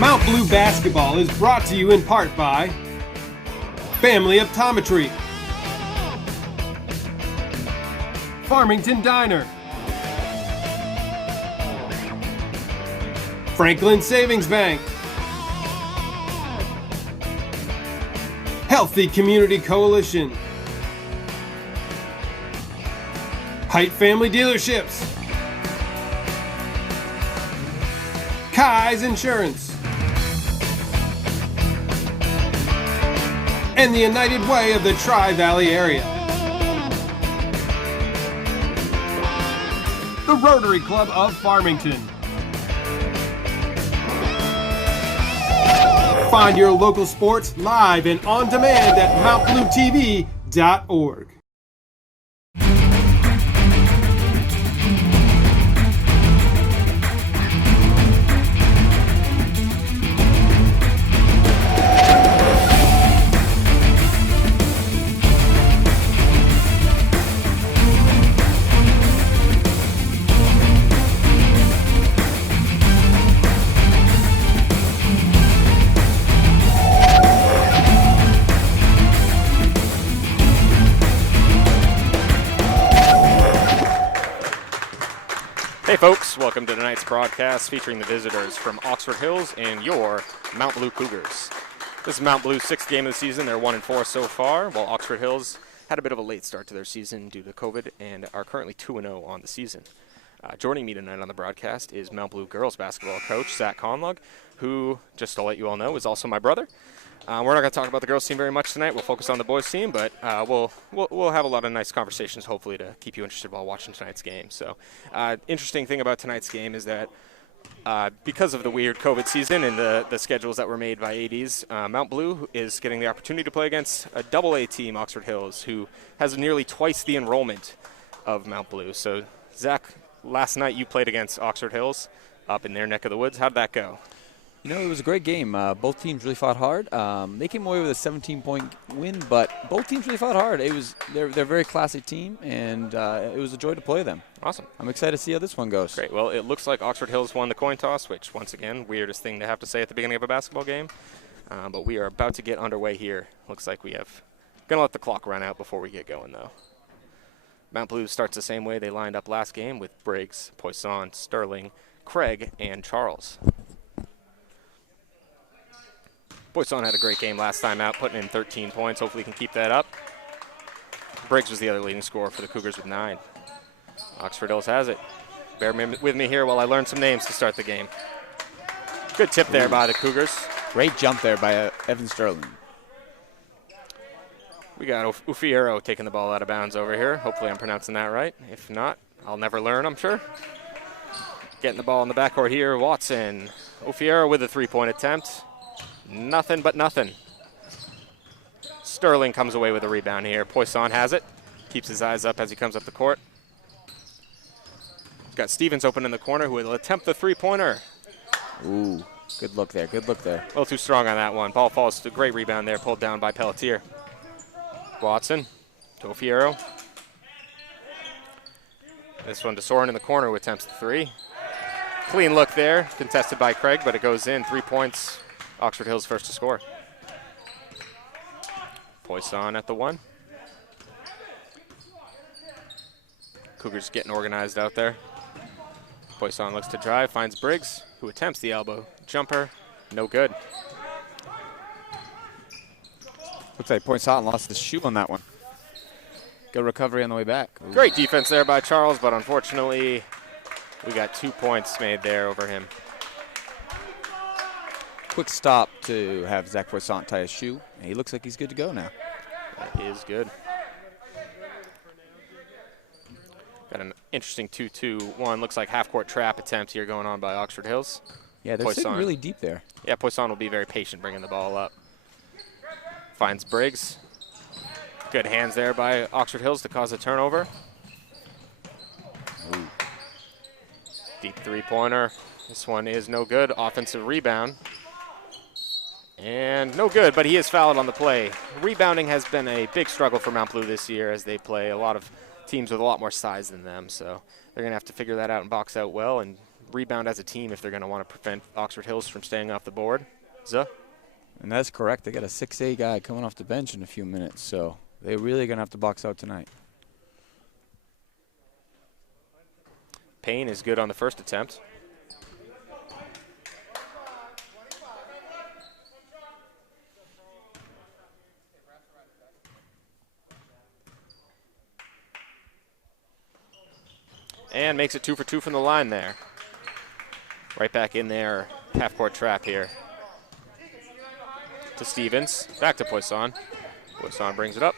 Mount Blue Basketball is brought to you in part by Family Optometry, Farmington Diner, Franklin Savings Bank, Healthy Community Coalition, Height Family Dealerships, Kai's Insurance, and the United Way of the Tri-Valley area. The Rotary Club of Farmington. Find your local sports live and on demand at mountbluetv.org. Hey folks, welcome to tonight's broadcast featuring the visitors from Oxford Hills and your Mount Blue Cougars. This is Mount Blue's sixth game of the season. They're 1-4 so far, while Oxford Hills had a bit of a late start to their season due to COVID and are currently 2-0 on the season. Joining me tonight on the broadcast is Mount Blue girls basketball coach Zach Conlog, who, just to let you all know, is also my brother. We're not going to talk about the girls team very much tonight. We'll focus on the boys team, but we'll have a lot of nice conversations, hopefully, to keep you interested while watching tonight's game. So, interesting thing about tonight's game is that because of the weird COVID season and the schedules that were made by ADs, Mount Blue is getting the opportunity to play against a AA team, Oxford Hills, who has nearly twice the enrollment of Mount Blue. So, Zach, last night you played against Oxford Hills up in their neck of the woods. How'd that go? You know, it was a great game. Both teams really fought hard. They came away with a 17-point win, but both teams really fought hard. They're a very classy team, and it was a joy to play them. Awesome. I'm excited to see how this one goes. Great. Well, it looks like Oxford Hills won the coin toss, which, once again, weirdest thing to have to say at the beginning of a basketball game. But we are about to get underway here. Looks like we have going to let the clock run out before we get going, though. Mount Blue starts the same way they lined up last game with Briggs, Poisson, Sterling, Craig, and Charles. Poisson had a great game last time out, putting in 13 points. Hopefully he can keep that up. Briggs was the other leading scorer for the Cougars with 9. Oxford Hills has it. Bear with me here while I learn some names to start the game. Good tip there by the Cougars. Great jump there by Evan Sterling. We got Ufiero taking the ball out of bounds over here. Hopefully I'm pronouncing that right. If not, I'll never learn, I'm sure. Getting the ball in the backcourt here, Watson. Ufiero with a three-point attempt. Nothing but nothing. Sterling comes away with a rebound here. Poisson has it. Keeps his eyes up as he comes up the court. He's got Stevens open in the corner who will attempt the three-pointer. Ooh, good look there, good look there. A little too strong on that one. Ball falls to a great rebound there, pulled down by Pelletier. Watson to Ofiero. This one to Soren in the corner who attempts the three. Clean look there, contested by Craig, but it goes in. 3 points. Oxford Hills first to score. Poisson at the one. Cougars getting organized out there. Poisson looks to drive, finds Briggs, who attempts the elbow jumper. No good. Looks like Poisson lost his shoe on that one. Good recovery on the way back. Ooh. Great defense there by Charles, but unfortunately we got 2 points made there over him. Quick stop to have Zach Poisson tie his shoe. And he looks like he's good to go now. That is good. Got an interesting 2-2-1. Looks like half-court trap attempt here going on by Oxford Hills. Yeah, they're sitting really deep there. Yeah, Poisson will be very patient bringing the ball up. Finds Briggs. Good hands there by Oxford Hills to cause a turnover. Ooh. Deep three-pointer. This one is no good. Offensive rebound. And no good, but he is fouled on the play. Rebounding has been a big struggle for Mount Blue this year as they play a lot of teams with a lot more size than them. So they're going to have to figure that out and box out well and rebound as a team if they're going to want to prevent Oxford Hills from staying off the board. Zuh? And that's correct. They got a 6'8" guy coming off the bench in a few minutes, so they're really going to have to box out tonight. Payne is good on the first attempt. And makes it 2 for 2 from the line there. Right back in there, half-court trap here. To Stevens, back to Poisson. Poisson brings it up.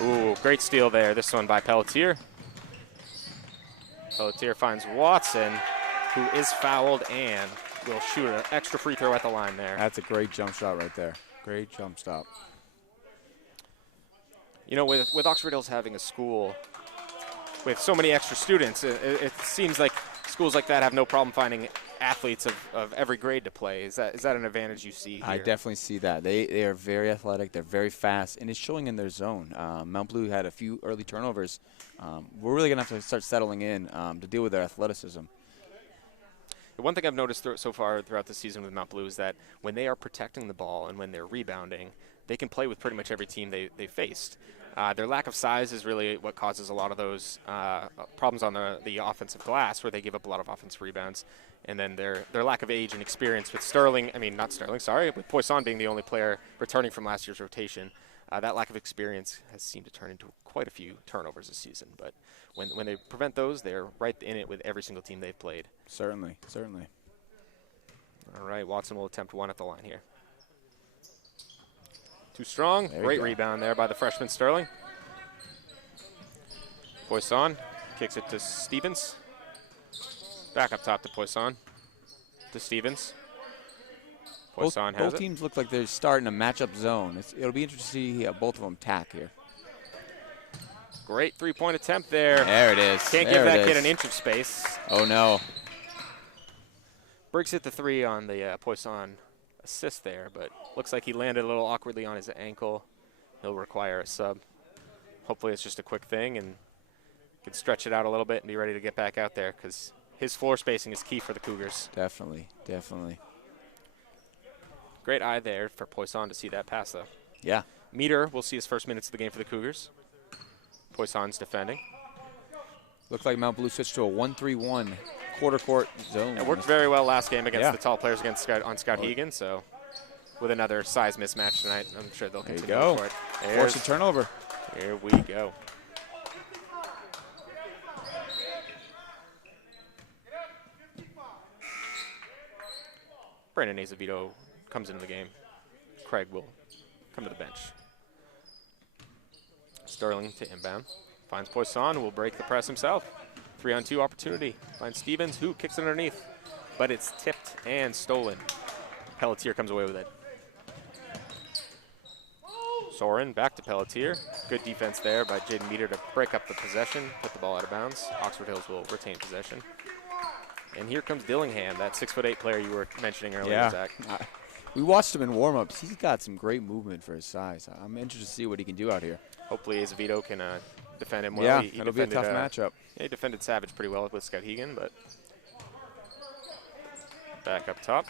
Ooh, great steal there. This one by Pelletier. Pelletier finds Watson, who is fouled and will shoot an extra free throw at the line there. That's a great jump shot right there. Great jump stop. You know, with Oxford Hills having a school with so many extra students, it seems like schools like that have no problem finding athletes of every grade to play. Is that an advantage you see here? I definitely see that. They are very athletic. They're very fast, and it's showing in their zone. Mount Blue had a few early turnovers. We're really going to have to start settling in to deal with their athleticism. One thing I've noticed so far throughout the season with Mount Blue is that when they are protecting the ball and when they're rebounding, they can play with pretty much every team they faced. Their lack of size is really what causes a lot of those problems on the offensive glass, where they give up a lot of offensive rebounds. And then their lack of age and experience with with Poisson being the only player returning from last year's rotation. That lack of experience has seemed to turn into quite a few turnovers this season. But when they prevent those, they're right in it with every single team they've played. Certainly, certainly. All right, Watson will attempt one at the line here. Too strong. Great rebound there by the freshman Sterling. Poisson kicks it to Stevens. Back up top to Poisson. To Stevens. Poisson has it. Both teams look like they're starting a matchup zone. It'll be interesting to see both of them tack here. Great three-point attempt there. There it is. Can't give that kid an inch of space. Oh, no. Briggs hit the three on the Poisson assist there, but looks like he landed a little awkwardly on his ankle. He'll require a sub. Hopefully it's just a quick thing and can stretch it out a little bit and be ready to get back out there, because his floor spacing is key for the Cougars. Definitely, definitely. Great eye there for Poisson to see that pass, though. Yeah. Meter will see his first minutes of the game for the Cougars. Poisson's defending. Looks like Mount Blue switched to a 1-3-1 quarter-court zone. It worked very well last game against the tall players against Scott Hegan, so with another size mismatch tonight, I'm sure they'll continue for it. Force a turnover. Here we go. Brandon Azevedo comes into the game. Craig will come to the bench. Sterling to inbound. Finds Poisson, who will break the press himself. 3-on-2 opportunity. Finds Stevens, who kicks it underneath. But it's tipped and stolen. Pelletier comes away with it. Soren back to Pelletier. Good defense there by Jaden Meter to break up the possession, put the ball out of bounds. Oxford Hills will retain possession. And here comes Dillingham, that 6'8" player you were mentioning earlier, Zach. We watched him in warm-ups. He's got some great movement for his size. I'm interested to see what he can do out here. Hopefully Azevedo can defend him well. Yeah, it'll be a tough matchup. Yeah, he defended Savage pretty well with Scott Hegan, but back up top.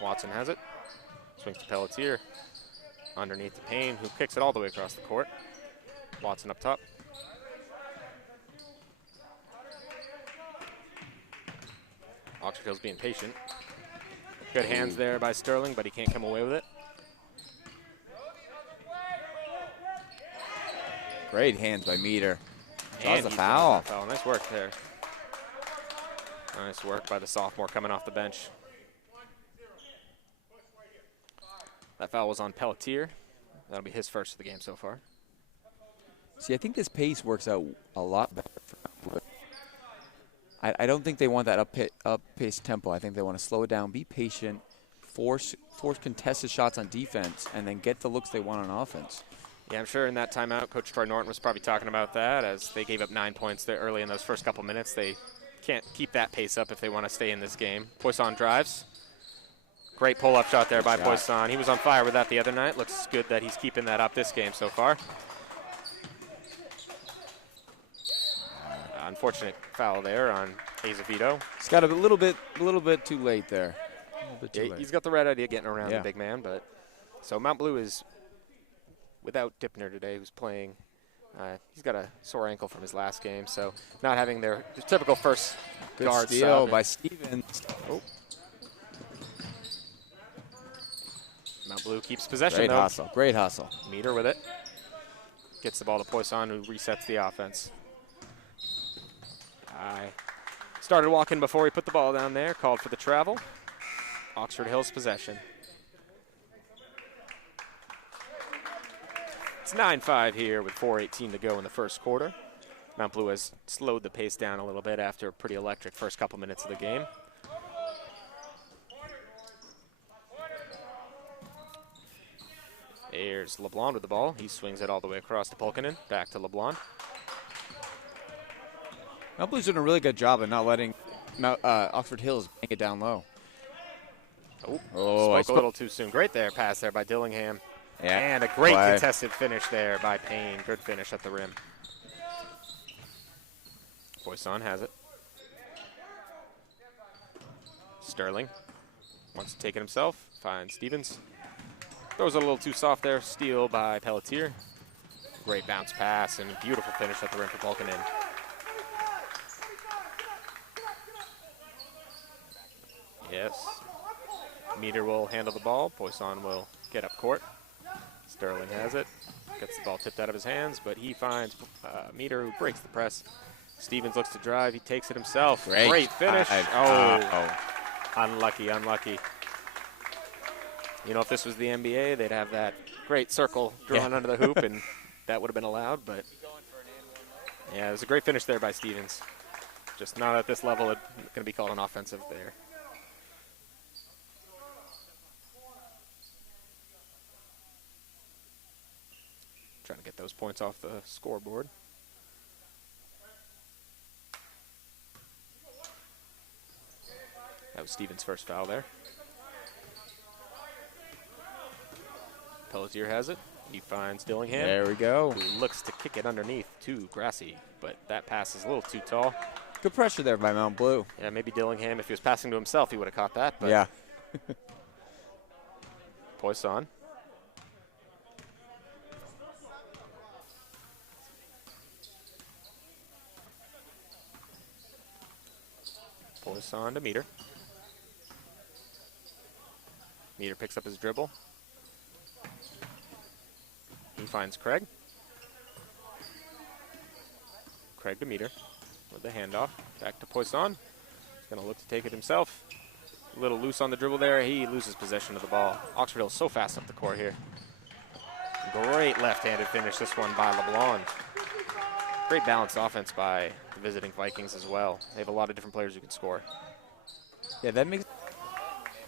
Watson has it. Swings to Pelletier. Underneath to Payne, who kicks it all the way across the court. Watson up top. Oxford Hills being patient. Good hands there by Sterling, but he can't come away with it. Great hands by Meter. And a foul. Nice work there. Nice work by the sophomore coming off the bench. That foul was on Pelletier. That'll be his first of the game so far. See, I think this pace works out a lot better for Mount Blue. I don't think they want that up-paced tempo. I think they want to slow it down, be patient, force contested shots on defense, and then get the looks they want on offense. Yeah, I'm sure in that timeout, Coach Troy Norton was probably talking about that, as they gave up 9 points there early in those first couple minutes. They can't keep that pace up if they want to stay in this game. Poisson drives. Great pull-up shot there by Poisson. He was on fire with that the other night. Looks good that he's keeping that up this game so far. Unfortunate foul there on Azevedo. He's got a little bit too late there. A little bit too late. He's got the right idea getting around Yeah. the big man, but so Mount Blue is without Dipner today, who's playing. He's got a sore ankle from his last game, so not having their typical first Good guard steal sub. by Stevens. Oh, Mount Blue keeps possession, great though. hustle. Great hustle. Meter with it. Gets the ball to Poisson, who resets the offense. I started walking before he put the ball down there, called for the travel. Oxford Hills possession. It's 9-5 here with 4:18 to go in the first quarter. Mount Blue has slowed the pace down a little bit after a pretty electric first couple minutes of the game. Here's LeBlanc with the ball. He swings it all the way across to Pulkkinen. Back to LeBlanc. Mount Blue's doing a really good job of not letting Oxford Hills bang it down low. Spoke a little too soon. Great there, pass there by Dillingham. Yeah. And a great Play. contested finish there by Payne. Good finish at the rim. Poisson has it. Sterling wants to take it himself. Finds Stevens. Throws it a little too soft there. Steal by Pelletier. Great bounce pass and beautiful finish at the rim for Pulkkinen. Yes. Meter will handle the ball. Poisson will get up court. Sterling has it. Gets the ball tipped out of his hands, but he finds Meter, who breaks the press. Stevens looks to drive. He takes it himself. Great finish. Unlucky, unlucky. You know, if this was the NBA, they'd have that great circle drawn under the hoop, and that would have been allowed. But yeah, it was a great finish there by Stevens. Just not at this level. It's going to be called an offensive there. Trying to get those points off the scoreboard. That was Stevens' first foul there. Pelletier has it. He finds Dillingham. There we go. Who looks to kick it underneath to Grassy, but that pass is a little too tall. Good pressure there by Mount Blue. Yeah, maybe Dillingham, if he was passing to himself, he would have caught that. But Yeah. Poisson. Poisson to Meter. Meter picks up his dribble. He finds Craig. Craig to Meter with the handoff. Back to Poisson. He's going to look to take it himself. A little loose on the dribble there. He loses possession of the ball. Oxford Hill's so fast up the court here. Great left-handed finish, this one by LeBlanc. Great balanced offense by the visiting Vikings as well. They have a lot of different players who can score. Yeah, that makes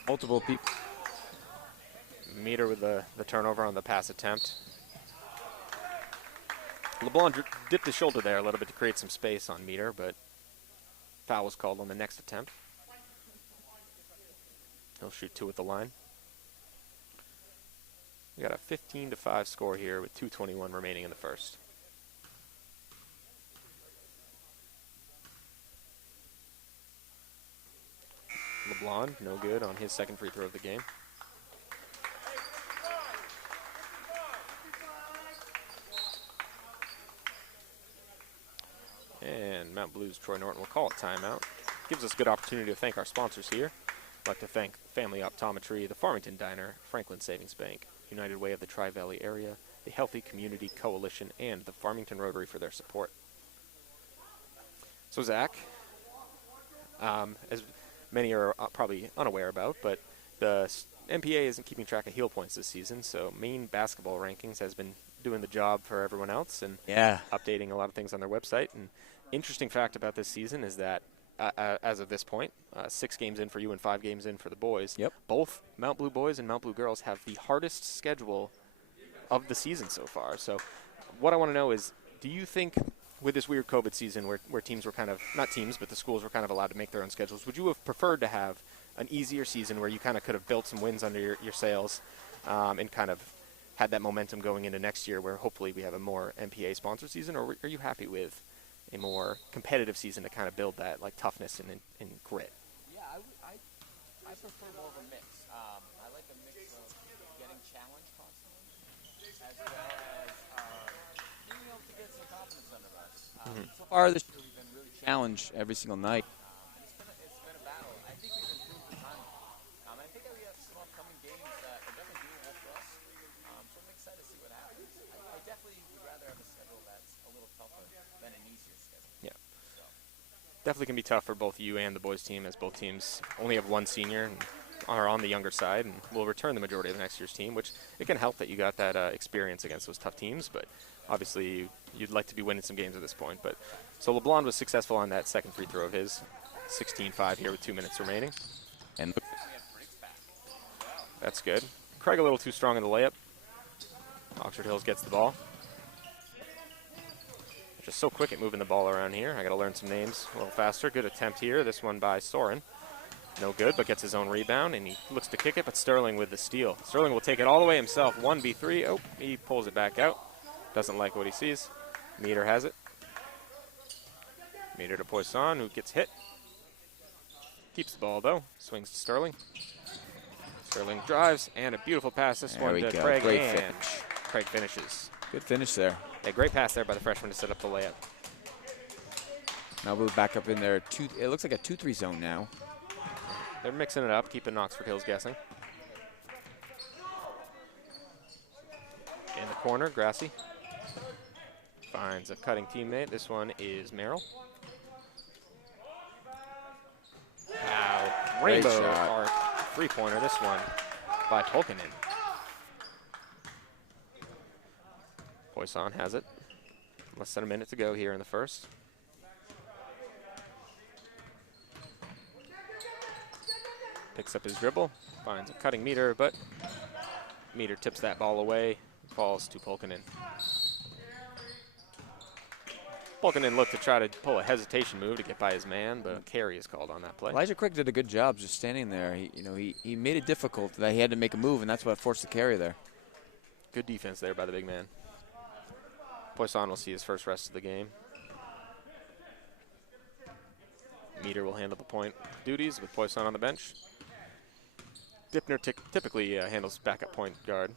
multiple people. Meter with the turnover on the pass attempt. LeBlanc dipped his shoulder there a little bit to create some space on Meter, but foul was called on the next attempt. He'll shoot two at the line. We got a 15-5 score here with 2:21 remaining in the first. LeBlanc, no good on his second free throw of the game. And Mount Blue's Troy Norton will call it timeout. Gives us a good opportunity to thank our sponsors here. I'd like to thank Family Optometry, the Farmington Diner, Franklin Savings Bank, United Way of the Tri-Valley Area, the Healthy Community Coalition, and the Farmington Rotary for their support. So Zach, as many are probably unaware about, but the MPA isn't keeping track of heel points this season, so Maine Basketball Rankings has been doing the job for everyone else and updating a lot of things on their website. And interesting fact about this season is that as of this point, 6 games in for you and 5 games in for the boys. Yep. Both Mount Blue boys and Mount Blue girls have the hardest schedule of the season so far. So what I want to know is, do you think with this weird COVID season where teams were kind of, not teams, but the schools were kind of allowed to make their own schedules, would you have preferred to have an easier season where you kind of could have built some wins under your sails and kind of had that momentum going into next year where hopefully we have a more MPA sponsored season, or are you happy with a more competitive season to kind of build that like toughness and grit. Yeah, I prefer more of a mix. I like a mix of getting challenged constantly, as well as being able to get some confidence under us. So far this year, we've been really challenged every single night. It's been a battle. I think we've improved the timing. I think that we have some upcoming games that are definitely doable for us. So I'm excited to see what happens. I definitely would rather have a schedule that's a little tougher than an easier schedule. Yeah. Definitely can be tough for both you and the boys team, as both teams only have one senior and are on the younger side and will return the majority of the next year's team, which it can help that you got that experience against those tough teams, but obviously you'd like to be winning some games at this point. But so LeBlanc was successful on that second free throw of his, 16-5 here with 2 minutes remaining. And that's good. Craig a little too strong in the layup. Oxford Hills gets the ball. Just so quick at moving the ball around here. I got to learn some names a little faster. Good attempt here. This one by Soren. No good, but gets his own rebound, and he looks to kick it, but Sterling with the steal. Sterling will take it all the way himself. 1v3. Oh, he pulls it back out. Doesn't like what he sees. Meter has it. Meter to Poisson, who gets hit. Keeps the ball, though. Swings to Sterling. Sterling drives, and a beautiful pass. This one to Craig, Great and finish. Craig finishes. Good finish there. Yeah, great pass there by the freshman to set up the layup. Now we'll back up in there. It looks like a 2-3 zone now. They're mixing it up, keeping Oxford Hills guessing. In the corner, Grassy finds a cutting teammate. This one is Merrill. Wow, Great rainbow shot. or three-pointer. This one by Polkinen. Poisson has it. Less than a minute to go here in the first. Picks up his dribble, finds a cutting Meter, but Meter tips that ball away, falls to Polkinen. Polkinen looked to try to pull a hesitation move to get by his man, but a carry is called on that play. Elijah Craig did a good job just standing there. He made it difficult that he had to make a move, and that's what forced the carry there. Good defense there by the big man. Poisson will see his first rest of the game. Meter will handle the point duties with Poisson on the bench. Dipner typically handles backup point guard.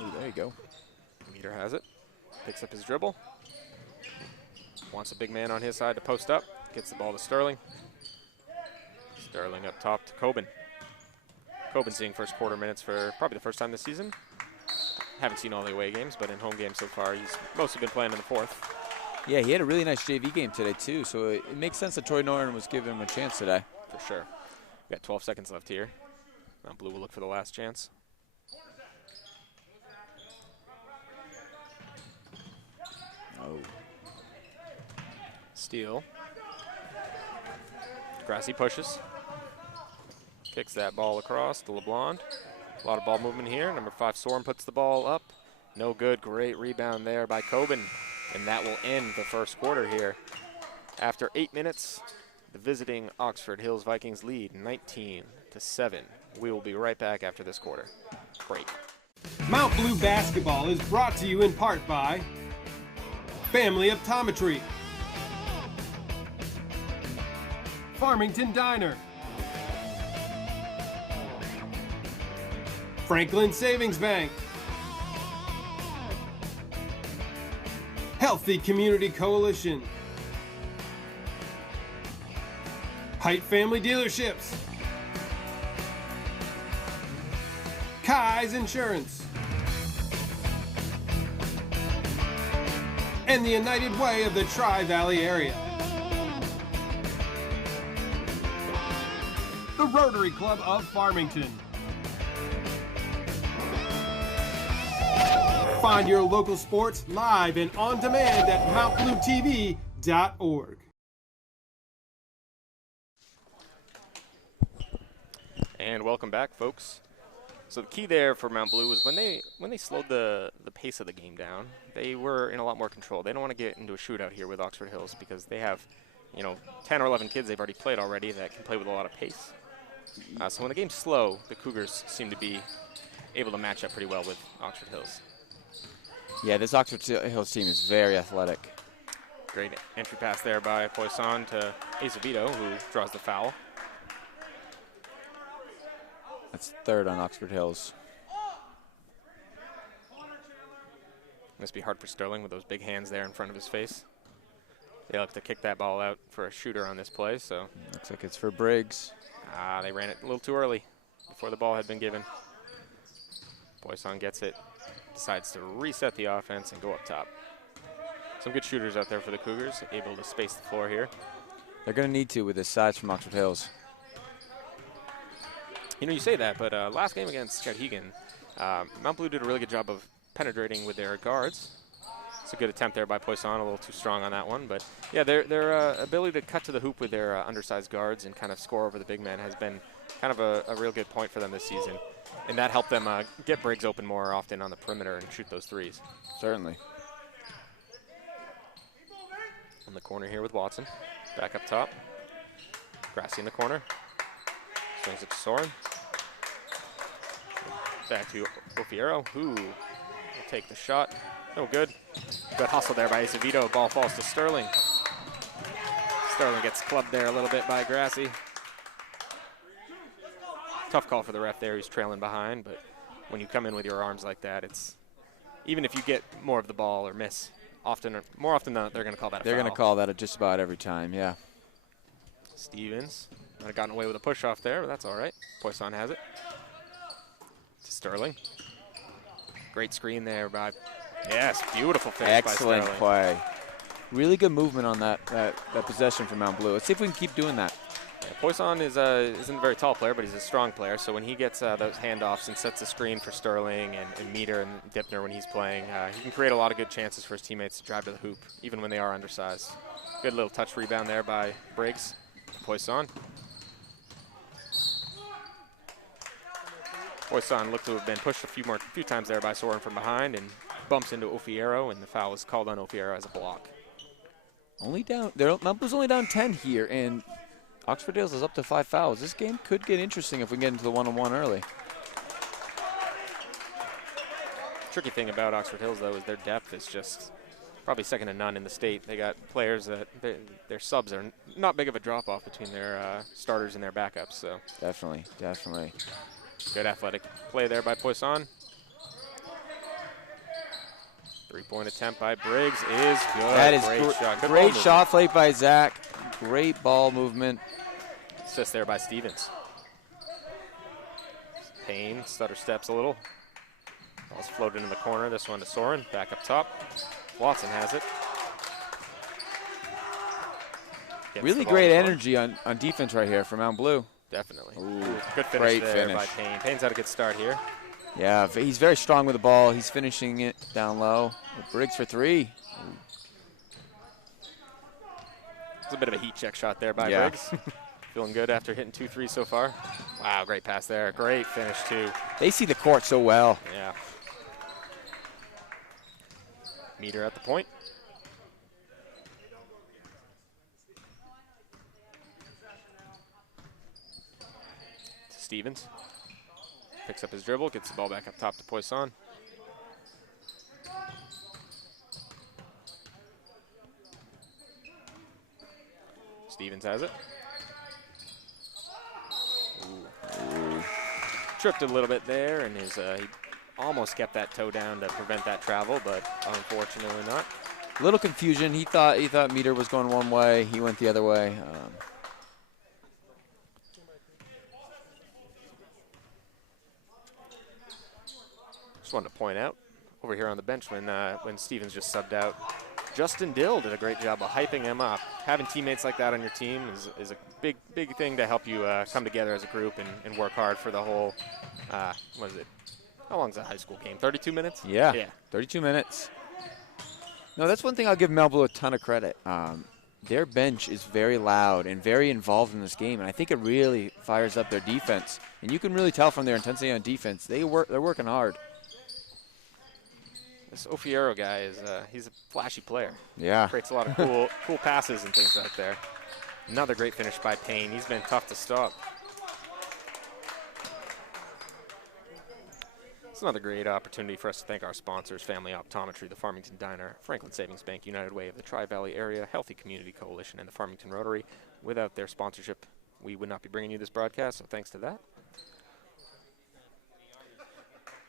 Ooh, there you go. Meter has it. Picks up his dribble. Wants a big man on his side to post up. Gets the ball to Sterling. Sterling up top to Coben. Coben seeing first quarter minutes for probably the first time this season. Haven't seen all the away games, but in home games so far, he's mostly been playing in the fourth. Yeah, he had a really nice JV game today, too, so it makes sense that Troy Norton was giving him a chance today. For sure. We got 12 seconds left here. Mount Blue will look for the last chance. Oh. Steal. Grassy pushes. Kicks that ball across to LeBlanc. A lot of ball movement here. Number 5, Soren puts the ball up. No good. Great rebound there by Coben. And that will end the first quarter here. After 8 minutes, the visiting Oxford Hills Vikings lead 19-7. We will be right back after this quarter. Break. Mount Blue Basketball is brought to you in part by Family Optometry, Farmington Diner, Franklin Savings Bank, Healthy Community Coalition, Height Family Dealerships, Kai's Insurance, and the United Way of the Tri-Valley area. The Rotary Club of Farmington. Find your local sports live and on demand at mountbluetv.org. And welcome back, folks. So the key there for Mount Blue was when they slowed the pace of the game down, they were in a lot more control. They don't want to get into a shootout here with Oxford Hills because they have, 10 or 11 kids they've already played already that can play with a lot of pace. So when the game's slow, the Cougars seem to be able to match up pretty well with Oxford Hills. Yeah, this Oxford Hills team is very athletic. Great entry pass there by Poisson to Acevedo, who draws the foul. That's third on Oxford Hills. Must be hard for Sterling with those big hands there in front of his face. They like to kick that ball out for a shooter on this play, so. Looks like it's for Briggs. They ran it a little too early before the ball had been given. Poisson gets it, decides to reset the offense and go up top. Some good shooters out there for the Cougars, able to space the floor here. They're going to need to with this size from Oxford Hills. You know, you say that, but last game against Skowhegan, Mount Blue did a really good job of penetrating with their guards. It's a good attempt there by Poisson, a little too strong on that one. But, yeah, their ability to cut to the hoop with their undersized guards and kind of score over the big men has been kind of a real good point for them this season. And that helped them get Briggs open more often on the perimeter and shoot those threes. Certainly. On the corner here with Watson. Back up top. Grassy in the corner. Swings it to Soren. Back to Ofiero, who will take the shot. No good. Good hustle there by Acevedo. Ball falls to Sterling. Sterling gets clubbed there a little bit by Grassy. Tough call for the ref there. He's trailing behind, but when you come in with your arms like that, it's even if you get more of the ball or miss, more often than not, they're going to call that a foul. They're going to call that just about every time, yeah. Stevens might have gotten away with a push off there, but that's all right. Poisson has it. To Sterling. Great screen there by, yes, beautiful finish Excellent by Sterling. play. Really good movement on that possession from Mount Blue. Let's see if we can keep doing that. Yeah, Poisson isn't a very tall player, but he's a strong player. So when he gets those handoffs and sets a screen for Sterling and Meter and Dipner when he's playing, he can create a lot of good chances for his teammates to drive to the hoop, even when they are undersized. Good little touch rebound there by Briggs. Poisson. Poisson looked to have been pushed a few times there by Soren from behind and bumps into Ofiero, and the foul is called on Ofiero as a block. Mount Blue's only down 10 here, and Oxford Hills is up to 5 fouls. This game could get interesting if we get into the one-on-one early. Tricky thing about Oxford Hills, though, is their depth is just probably second to none in the state. They got players that their subs are not big of a drop-off between their starters and their backups. So Definitely. good athletic play there by Poisson. Three-point attempt by Briggs is good. That is great shot. Good great ball shot played by Zach. Great ball movement. Assist there by Stevens. Payne stutter steps a little. Ball's floated into the corner. This one to Soren. Back up top. Watson has it. Gets Really great energy on defense right here for Mount Blue. Definitely. Ooh, good finish great there finish. by Payne. Payne's had a good start here. Yeah, he's very strong with the ball. He's finishing it down low. Briggs for 3. It's a bit of a heat check shot there by Yeah. Briggs. Feeling good after hitting 2 threes so far. Wow, great pass there. Great finish, too. They see the court so well. Yeah. Meter at the point. Stevens. Picks up his dribble, gets the ball back up top to Poisson. Stevens has it. Ooh. Tripped a little bit there, and he almost kept that toe down to prevent that travel, but unfortunately not. A little confusion. He thought Meter was going one way. He went the other way. Just wanted to point out over here on the bench when Stevens just subbed out, Justin Dill did a great job of hyping him up. Having teammates like that on your team is a big thing to help you come together as a group and work hard for the whole, what is it? How long's a high school game? 32 minutes? Yeah, 32 minutes. No, that's one thing I'll give Mount Blue a ton of credit. Their bench is very loud and very involved in this game, and I think it really fires up their defense. And you can really tell from their intensity on defense, they're working hard. This Ofiero guy he's a flashy player. Yeah. Creates a lot of cool passes and things out there. Another great finish by Payne. He's been tough to stop. It's another great opportunity for us to thank our sponsors, Family Optometry, the Farmington Diner, Franklin Savings Bank, United Way of the Tri-Valley Area, Healthy Community Coalition, and the Farmington Rotary. Without their sponsorship, we would not be bringing you this broadcast, so thanks to that.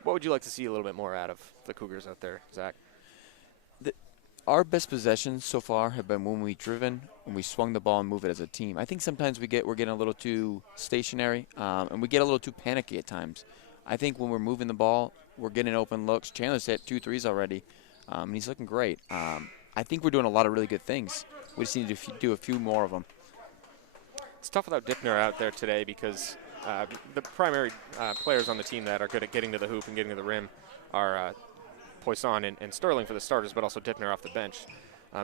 What would you like to see a little bit more out of the Cougars out there, Zach? Our best possessions so far have been when we've driven, when we swung the ball and move it as a team. I think sometimes we're getting a little too stationary, and we get a little too panicky at times. I think when we're moving the ball, we're getting open looks. Chandler's hit 2 threes already, and he's looking great. I think we're doing a lot of really good things. We just need to do a few more of them. It's tough without Dippner out there today because the primary players on the team that are good at getting to the hoop and getting to the rim are Poisson and Sterling for the starters, but also Dippner off the bench.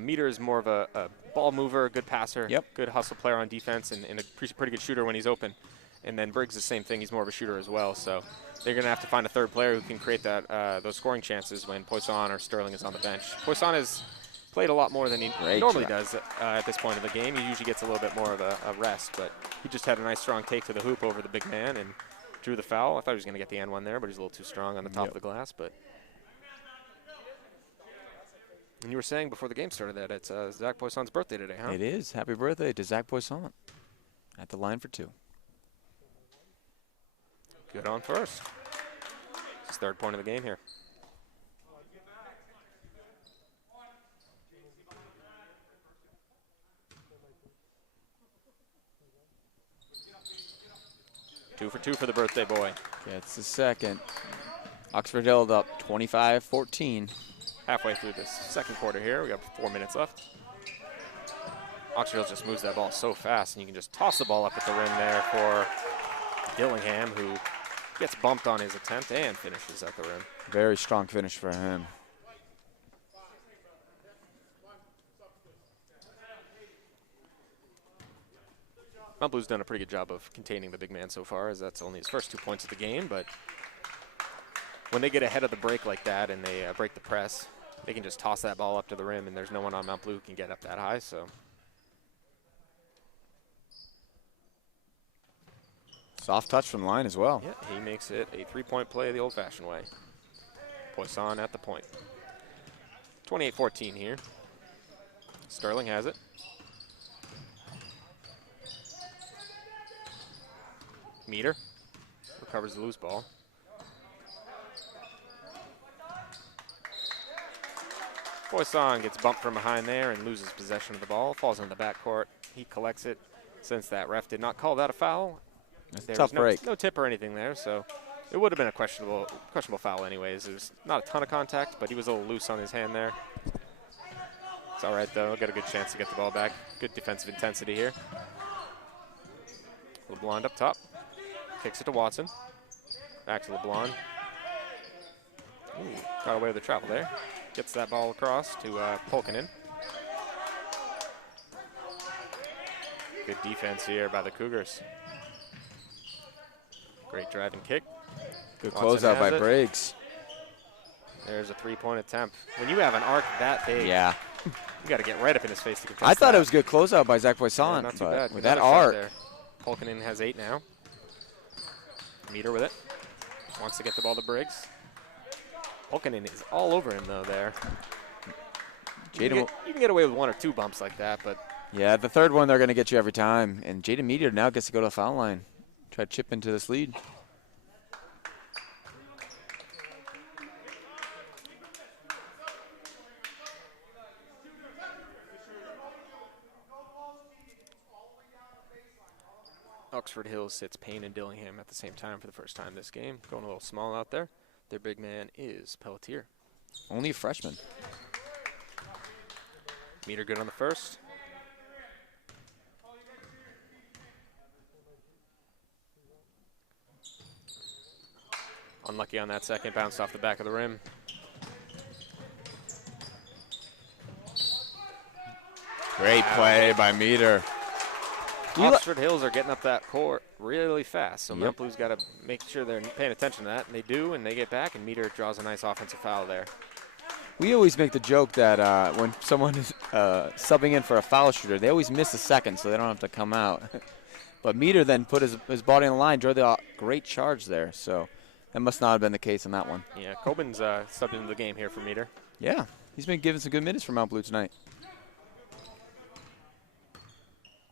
Meter is more of a ball mover, good passer, good hustle player on defense, and a pretty good shooter when he's open. And then Briggs, the same thing. He's more of a shooter as well. So they're going to have to find a third player who can create those scoring chances when Poisson or Sterling is on the bench. Poisson has played a lot more than he normally does at this point of the game. He usually gets a little bit more of a rest, but he just had a nice strong take to the hoop over the big man and drew the foul. I thought he was going to get the and one there, but he's a little too strong on the top of the glass. But and you were saying before the game started that it's Zach Poisson's birthday today, huh? It is. Happy birthday to Zach Poisson at the line for 2. Good on first. It's his 3rd point of the game here. Two for 2 for the birthday boy. Gets the second. Oxford held up 25-14. Halfway through this second quarter here. We got 4 minutes left. Oxford Hills just moves that ball so fast, and you can just toss the ball up at the rim there for Dillingham, who gets bumped on his attempt and finishes at the rim. Very strong finish for him. Mount Blue's done a pretty good job of containing the big man so far, as that's only his first 2 points of the game. But when they get ahead of the break like that and they break the press, they can just toss that ball up to the rim, and there's no one on Mount Blue who can get up that high. So soft touch from the line as well. yeah, he makes it a 3-point play the old-fashioned way. Poisson at the point. 28-14 here. Sterling has it. Meter recovers the loose ball. Poisson gets bumped from behind there and loses possession of the ball. Falls in the backcourt. He collects it. Since that ref did not call that a foul, there tough was break. no tip or anything there, so it would have been a questionable foul anyways. There's not a ton of contact, but he was a little loose on his hand there. It's all right, though. Got a good chance to get the ball back. Good defensive intensity here. LeBlond up top. Kicks it to Watson. Back to LeBlond. Ooh, got away with the travel there. Gets that ball across to Polkinen. Good defense here by the Cougars. Great driving kick. Good Watson closeout by has it. Briggs. There's a 3-point attempt. When you have an arc that big, Yeah. you got to get right up in his face to contest I thought that. it was a good closeout by Zach Poisson, Yeah, not too but bad. with that Another shot arc. there. Polkinen has 8 now. Meter with it. Wants to get the ball to Briggs. Polkinen is all over him, though, there. You can get away with 1 or 2 bumps like that, but Yeah, the third one they're going to get you every time. And Jaden Meteor now gets to go to the foul line. Try to chip into this lead. Oxford Hills sits Payne and Dillingham at the same time for the first time this game. Going a little small out there. Their big man is Pelletier. Only a freshman. Meter good on the first. Unlucky on that second. Bounced off the back of the rim. Great play by Meter. Oxford Hills are getting up that court really fast, so Yep. Mount Blue's got to make sure they're paying attention to that, and they do, and they get back, and Meter draws a nice offensive foul there. We always make the joke that when someone is subbing in for a foul shooter, they always miss a second, so they don't have to come out. But Meter then put his body on the line, drew the great charge there. So That must not have been the case on that one. Yeah, Coben's subbed into the game here for Meter. Yeah, he's been giving some good minutes for Mount Blue tonight.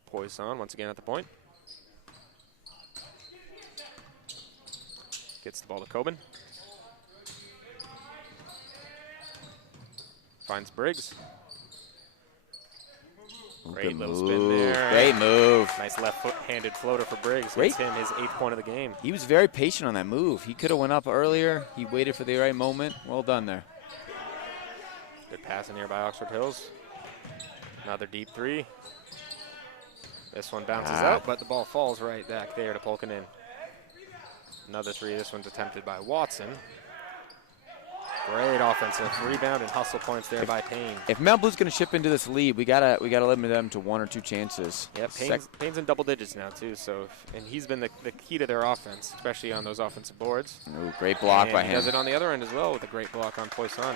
Poisson once again at the point. Gets the ball to Coben. Finds Briggs. Great little spin there. Great move. Nice left-handed floater for Briggs. Great. Hits him his 8th point of the game. He was very patient on that move. He could have went up earlier. He waited for the right moment. Well done there. Good pass in here by Oxford Hills. Another deep three. This one bounces out, but the ball falls right back there to Polkanen. Another three. This one's attempted by Watson. Great offensive rebound and hustle points there by Payne. If Mount Blue's going to ship into this lead, we gotta limit them to 1 or 2 chances. Yeah, Payne's in double digits now too. So, and he's been the key to their offense, especially on those offensive boards. Ooh, great block by him. He does it on the other end as well with a great block on Poisson.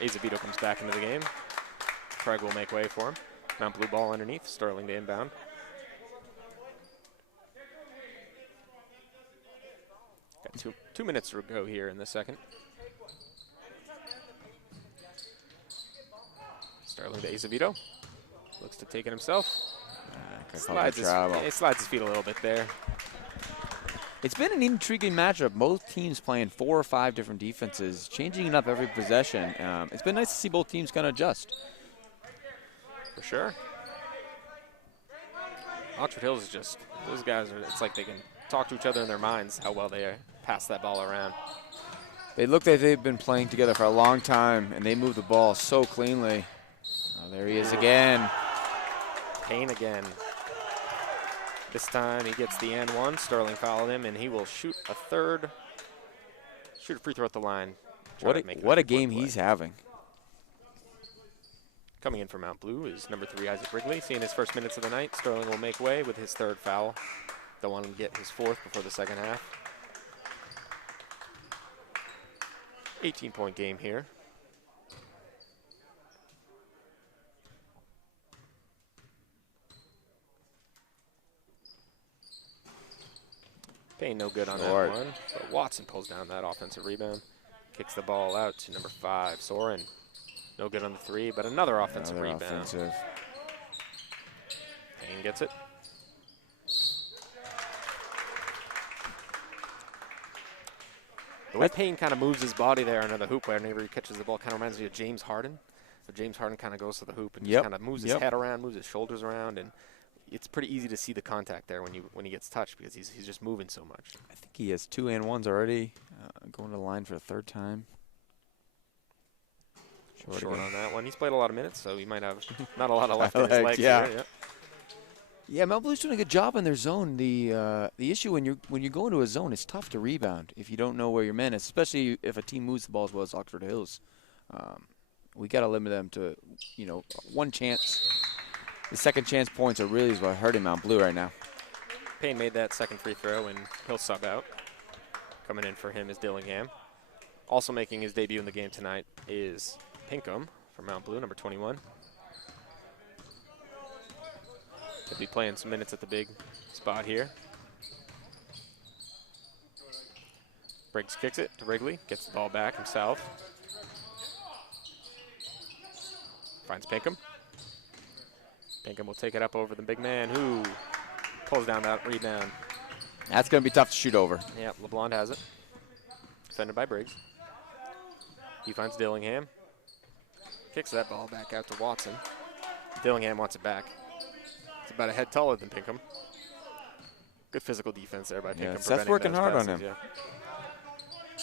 Azevedo comes back into the game. Craig will make way for him. Mount Blue ball underneath. Sterling to inbound. Got two minutes to go here in the second. Sterling to Azevedo. Looks to take it himself. Slides his feet a little bit there. It's been an intriguing matchup. Both teams playing 4 or 5 different defenses, changing it up every possession. It's been nice to see both teams kind of adjust. For sure. Oxford Hills is just, those guys are, it's like they can talk to each other in their minds how well they pass that ball around. They look like they've been playing together for a long time, and they move the ball so cleanly. Oh, there he is again. Payne again. This time he gets the and one. Sterling fouled him, and he will shoot a free throw at the line. What a game he's having. Coming in for Mount Blue is number 3, Isaac Wrigley. Seeing his first minutes of the night, Sterling will make way with his 3rd foul. Don't want him to get his 4th before the second half. 18-point game here. Payne no good on that one, but Watson pulls down that offensive rebound. Kicks the ball out to number 5, Soren. No good on the 3, but another offensive rebound. Payne gets it. The way Payne kind of moves his body there under the hoop whenever he catches the ball kind of reminds me of James Harden. So James Harden kind of goes to the hoop and just kind of moves his head around, moves his shoulders around, and it's pretty easy to see the contact there when he gets touched because he's just moving so much. I think he has 2 and 1s already. Going to the line for a 3rd time. Short on that one. He's played a lot of minutes, so he might have not a lot of left in his legs. Yeah, Mount Blue's doing a good job in their zone. The issue when you go into a zone, it's tough to rebound if you don't know where your man is, especially if a team moves the ball as well as Oxford Hills. We got to limit them to, 1 chance. The second chance points are really what hurting Mount Blue right now. Payne made that second free throw, and he'll sub out. Coming in for him is Dillingham. Also making his debut in the game tonight is Pinkham from Mount Blue, number 21. He'll be playing some minutes at the big spot here. Briggs kicks it to Wrigley, gets the ball back himself. Finds Pinkham. Pinkham will take it up over the big man who pulls down that rebound. That's going to be tough to shoot over. Yep, LeBlanc has it. Defended by Briggs. He finds Dillingham. Kicks that ball back out to Watson. Dillingham wants it back. It's about a head taller than Pinkham. Good physical defense there by Pinkham. Seth's working hard on him. Yeah.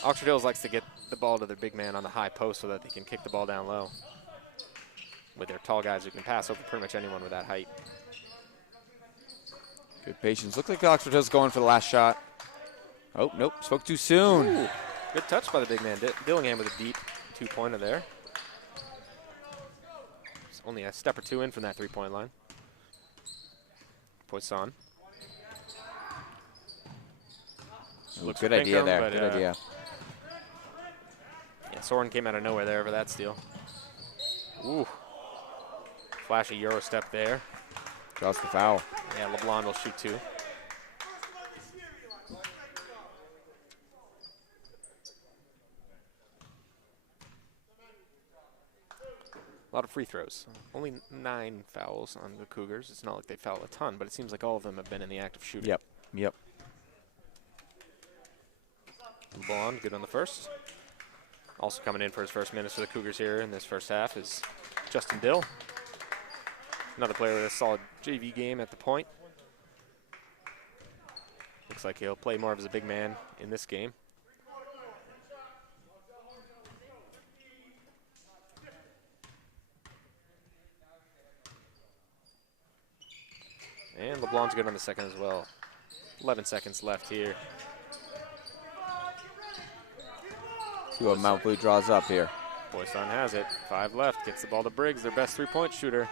Oxford Hills likes to get the ball to their big man on the high post so that they can kick the ball down low with their tall guys who can pass over pretty much anyone with that height. Good patience. Looks like Oxford Hills going for the last shot. Oh, nope. Spoke too soon. Ooh, good touch by the big man. Dillingham with a deep 2-pointer there. It's only a step or 2 in from that 3-point line. Poisson. Looks good idea there. But, good idea. Yeah, Soren came out of nowhere there for that steal. Ooh. Flashy Euro step there. Draws the foul. Yeah, LeBlanc will shoot 2. A lot of free throws. Only 9 fouls on the Cougars. It's not like they foul a ton, but it seems like all of them have been in the act of shooting. Yep. LeBlanc, good on the first. Also coming in for his first minutes for the Cougars here in this first half is Justin Dill. Another player with a solid JV game at the point. Looks like he'll play more of as a big man in this game. And LeBlanc's good on the second as well. 11 seconds left here. See what Mount Blue draws up here. Poisson has it. 5 left. Gets the ball to Briggs, their best three-point shooter.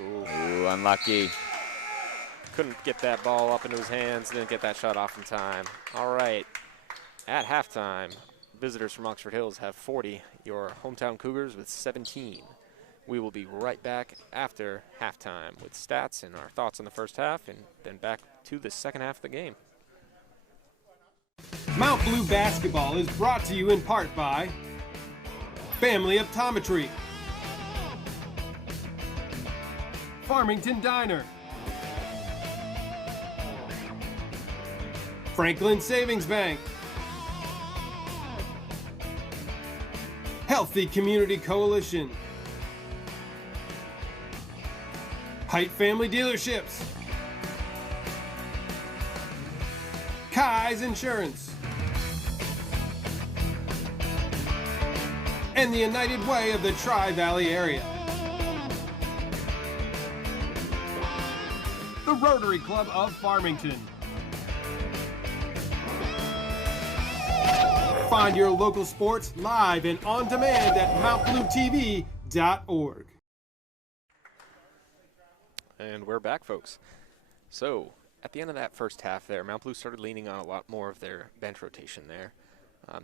Ooh, unlucky. Couldn't get that ball up into his hands. Didn't get that shot off in time. All right. At halftime, visitors from Oxford Hills have 40. Your hometown Cougars with 17. We will be right back after halftime with stats and our thoughts on the first half, and then back to the second half of the game. Mount Blue Basketball is brought to you in part by Family Optometry, Farmington Diner, Franklin Savings Bank, Healthy Community Coalition, Height Family Dealerships, Kai's Insurance, and the United Way of the Tri-Valley area. The Rotary Club of Farmington. Find your local sports live and on demand at mountbluetv.org. And we're back, folks. So, at the end of that first half there, Mount Blue started leaning on a lot more of their bench rotation there.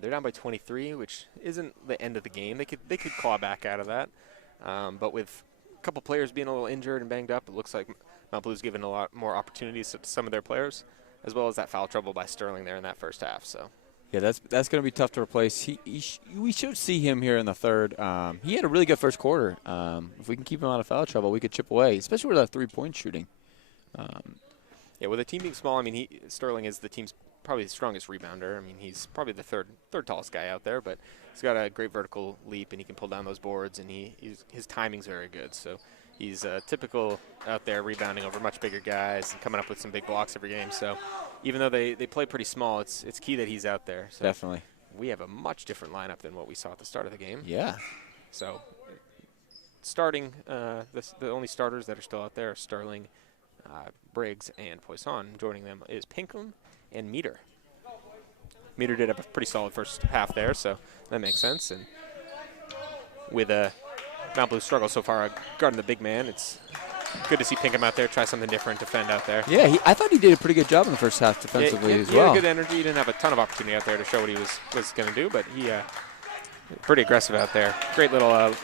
They're down by 23, which isn't the end of the game. They could claw back out of that. But with a couple players being a little injured and banged up, it looks like Mount Blue's given a lot more opportunities to some of their players, as well as that foul trouble by Sterling there in that first half. So, yeah, that's going to be tough to replace. We should see him here in the third. He had a really good first quarter. If we can keep him out of foul trouble, we could chip away, especially with that three-point shooting. Yeah, with the team being small, I mean, Sterling is the team's probably the strongest rebounder. I mean, he's probably the third tallest guy out there, but he's got a great vertical leap, and he can pull down those boards, and his timing's very good. So he's typical out there rebounding over much bigger guys and coming up with some big blocks every game. So even though they play pretty small, it's key that he's out there. So definitely. We have a much different lineup than what we saw at the start of the game. Yeah. So starting, the only starters that are still out there are Sterling, Briggs, and Poisson. Joining them is Pinkham and Meter. Meter did have a pretty solid first half there, so that makes sense. And with Mount Blue's struggle so far guarding the big man, it's good to see Pinkham out there, try something different, defend out there. Yeah, I thought he did a pretty good job in the first half defensively as well. He had good energy. He didn't have a ton of opportunity out there to show what he was going to do, but he pretty aggressive out there. Great little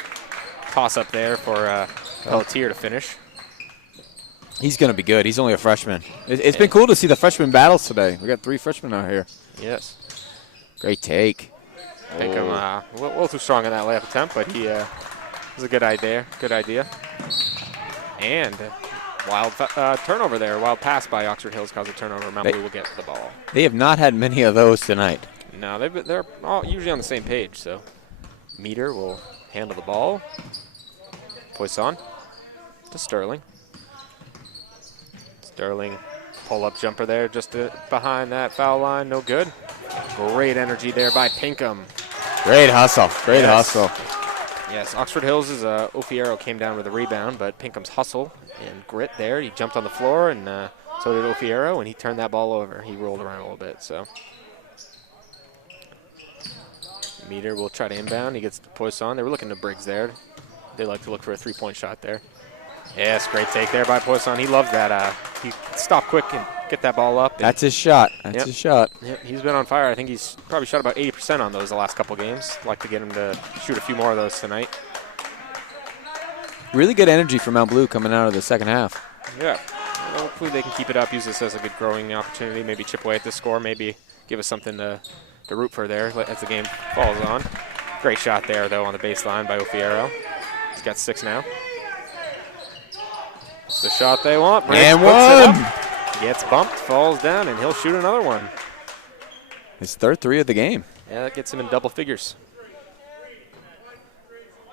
toss-up there for Pelletier to finish. He's going to be good. He's only a freshman. It's been cool to see the freshman battles today. We got 3 freshmen out here. Yes. Great take. Pinkham a little too strong in that layup attempt, but he was a good idea. Good idea. And wild turnover there. Wild pass by Oxford Hills caused a turnover. Mount Blue will get the ball. They have not had many of those tonight. No, they're all usually on the same page. So Meter will handle the ball. Poisson to Sterling. Sterling pull-up jumper there just behind that foul line. No good. Great energy there by Pinkham. Great hustle. Great hustle. Yes, Oxford Hills' Ofiero came down with a rebound, but Pinkham's hustle and grit there. He jumped on the floor, and so did Ofiero, and he turned that ball over. He rolled around a little bit. So Meter will try to inbound. He gets to Poisson. They were looking to Briggs there. They like to look for a three-point shot there. Yes, great take there by Poisson. He loves that. He stopped quick and get that ball up. That's his shot. That's his shot. Yep, he's been on fire. I think he's probably shot about 80% on those the last couple games. Like to get him to shoot a few more of those tonight. Really good energy from Mount Blue coming out of the second half. Yeah. Well, hopefully they can keep it up, use this as a good growing opportunity, maybe chip away at the score, maybe give us something to root for there as the game falls on. Great shot there, though, on the baseline by Ofiero. He's got 6 now. It's the shot they want. Briggs and puts one! it up, gets bumped, falls down, and he'll shoot another one. His third 3 of the game. Yeah, that gets him in double figures.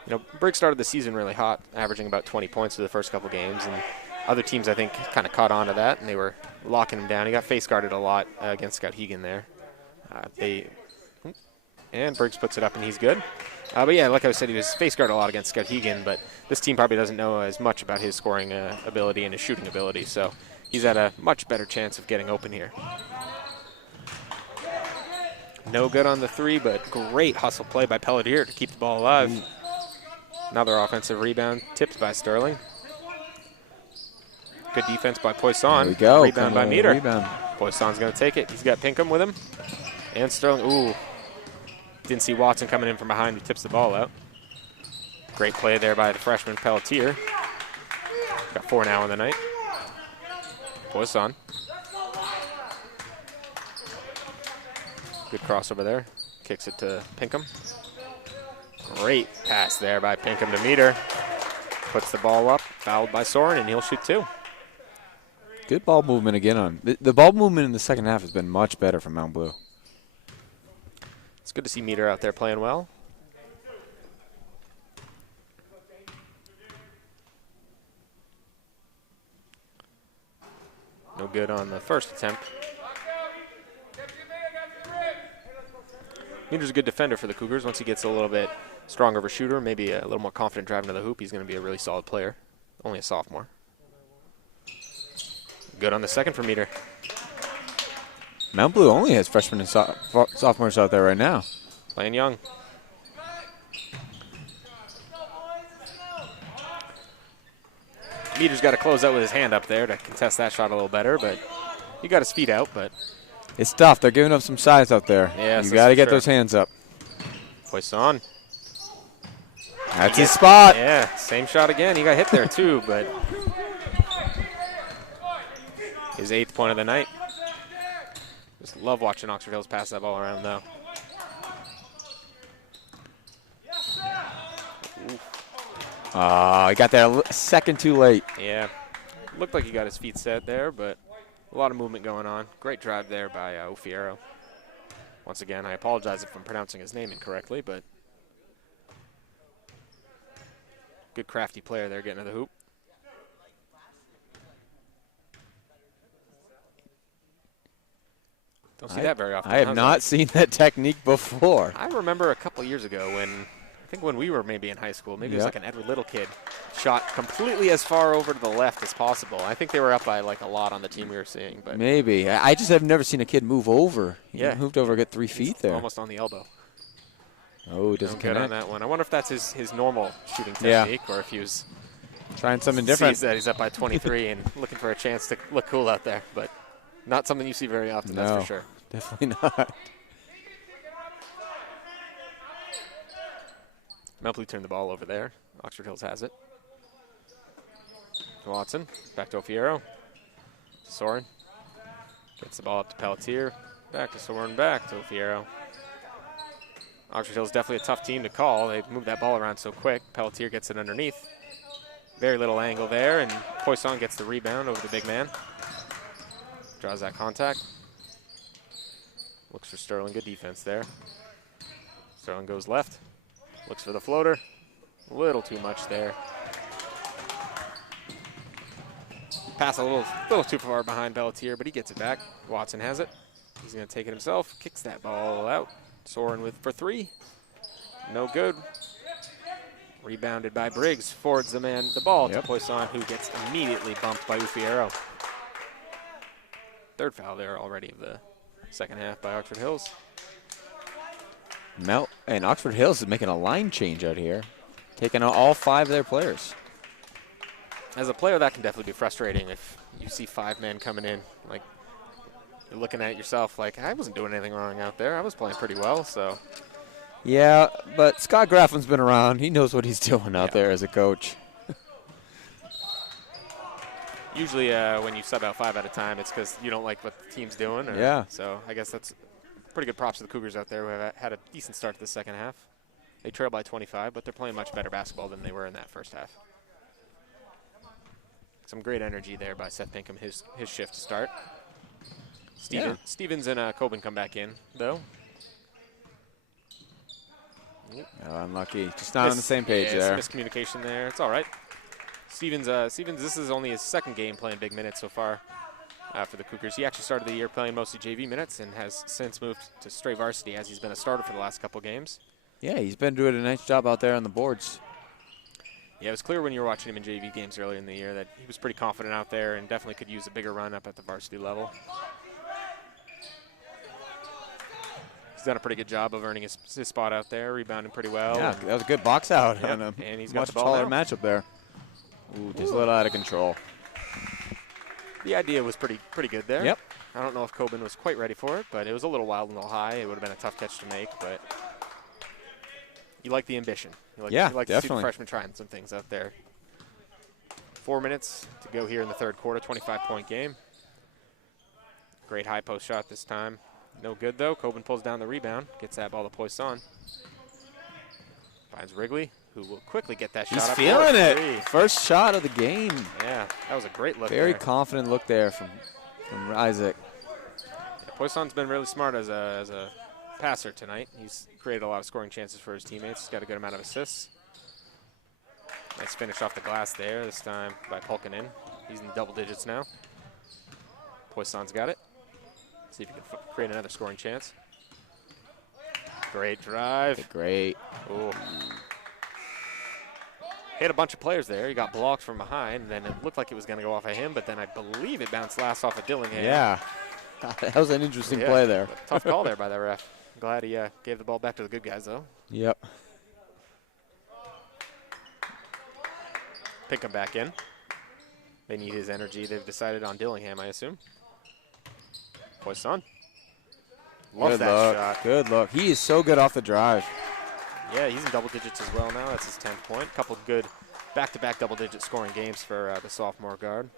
You know, Briggs started the season really hot, averaging about 20 points for the first couple games, and other teams, I think, kind of caught on to that, and they were locking him down. He got face guarded a lot against Skowhegan there. And Briggs puts it up, and he's good. But yeah, like I said, he was face guarded a lot against Skowhegan, but this team probably doesn't know as much about his scoring ability and his shooting ability, so he's at a much better chance of getting open here. No good on the 3, but great hustle play by Pelletier to keep the ball alive. Another offensive rebound tipped by Sterling. Good defense by Poisson. There we go. Rebound by Meter. Rebound. Poisson's going to take it. He's got Pinkham with him. And Sterling. Ooh. Didn't see Watson coming in from behind. He tips the ball out. Great play there by the freshman Pelletier. Got 4 now in the night. Poisson. Good crossover there. Kicks it to Pinkham. Great pass there by Pinkham to Meter. Puts the ball up. Fouled by Soren, and he'll shoot 2. Good ball movement again on. The ball movement in the second half has been much better from Mount Blue. It's good to see Meter out there playing well. No good on the first attempt. Meter's a good defender for the Cougars. Once he gets a little bit stronger of a shooter, maybe a little more confident driving to the hoop, he's going to be a really solid player. Only a sophomore. Good on the second for Meter. Mount Blue only has freshmen and sophomores out there right now. Playing young. Meter's got to close out with his hand up there to contest that shot a little better, but he got his feet out, but it's tough. They're giving up some size out there. Yeah, you got to get sure. those hands up. Poisson. That's his spot. Yeah, same shot again. He got hit there too, but his 8th point of the night. Just love watching Oxford Hills pass that ball around, though. He got there a second too late. Yeah, looked like he got his feet set there, but a lot of movement going on. Great drive there by Ofiero. Once again, I apologize if I'm pronouncing his name incorrectly, but good crafty player there getting to the hoop. Don't see that very often. I have not seen that technique before. I remember a couple years ago when we were maybe in high school, maybe it was like an Edward Little kid, shot completely as far over to the left as possible. I think they were up by like a lot on the team we were seeing. But maybe. I just have never seen a kid move over. He moved over, get 3 feet there. Almost on the elbow. Oh, doesn't connect. Good on that one. I wonder if that's his normal shooting technique or if he was trying something different. Sees that he's up by 23 and looking for a chance to look cool out there, but not something you see very often, that's for sure. Definitely not. Mount Blue turned the ball over there. Oxford Hills has it. Watson, back to Ofiero. Soren. Gets the ball up to Pelletier. Back to Soren, back to Ofiero. Oxford Hills definitely a tough team to call. They move that ball around so quick. Pelletier gets it underneath. Very little angle there, and Poisson gets the rebound over the big man. Draws that contact. Looks for Sterling, good defense there. Sterling goes left. Looks for the floater. A little too much there. Pass a little too far behind Pelletier, but he gets it back. Watson has it. He's going to take it himself. Kicks that ball out. Soren for 3. No good. Rebounded by Briggs. Forwards the ball to Poisson, who gets immediately bumped by Ofiero. 3rd foul there already of the second half by Oxford Hills. And Oxford Hills is making a line change out here, taking out all 5 of their players. As a player, that can definitely be frustrating if you see 5 men coming in. Like, you're looking at yourself like, I wasn't doing anything wrong out there. I was playing pretty well, so. Yeah, but Scott Graflin's been around. He knows what he's doing out there as a coach. Usually when you sub out 5 at a time, it's because you don't like what the team's doing. Yeah. So I guess that's pretty good props to the Cougars out there who have had a decent start to the second half. They trail by 25, but they're playing much better basketball than they were in that first half. Some great energy there by Seth Pinkham, his shift to start. Stevens and Coben come back in, though. Oh, unlucky. Just not on the same page there. Some miscommunication there. It's all right. Stevens, this is only his second game playing big minutes so far for the Cougars. He actually started the year playing mostly JV minutes and has since moved to straight varsity as he's been a starter for the last couple games. Yeah, he's been doing a nice job out there on the boards. Yeah, it was clear when you were watching him in JV games earlier in the year that he was pretty confident out there and definitely could use a bigger run up at the varsity level. He's done a pretty good job of earning his spot out there, rebounding pretty well. Yeah, that was a good box out. Yep, And he's got much the ball taller now. matchup there. Ooh, just a little out of control. The idea was pretty good there. Yep. I don't know if Coben was quite ready for it, but it was a little wild and a little high. It would have been a tough catch to make, but you like the ambition. You like definitely. to see the freshman trying some things out there. 4 minutes to go here in the third quarter, 25-point game. Great high post shot this time. No good, though. Coben pulls down the rebound, gets that ball to Poisson. Finds Wrigley, who will quickly get that shot up. He's feeling it. First shot of the game. Yeah, that was a great look Very there. confident look there from Isaac. Yeah, Poisson's been really smart as a passer tonight. He's created a lot of scoring chances for his teammates. He's got a good amount of assists. Nice finish off the glass there, this time by Pulkinen. He's in double digits now. Poisson's got it. See if he can create another scoring chance. Great drive. Great. Ooh. Hit a bunch of players there. He got blocked from behind, and then it looked like it was going to go off of him, but then I believe it bounced last off of Dillingham. Yeah. That was an interesting play there. Tough call there by the ref. Glad he gave the ball back to the good guys, though. Yep. Pick him back in. They need his energy. They've decided on Dillingham, I assume. Poisson. Love that shot. Good look. He is so good off the drive. Yeah, he's in double digits as well now. That's his 10th point. Couple good back-to-back double-digit scoring games for the sophomore guard.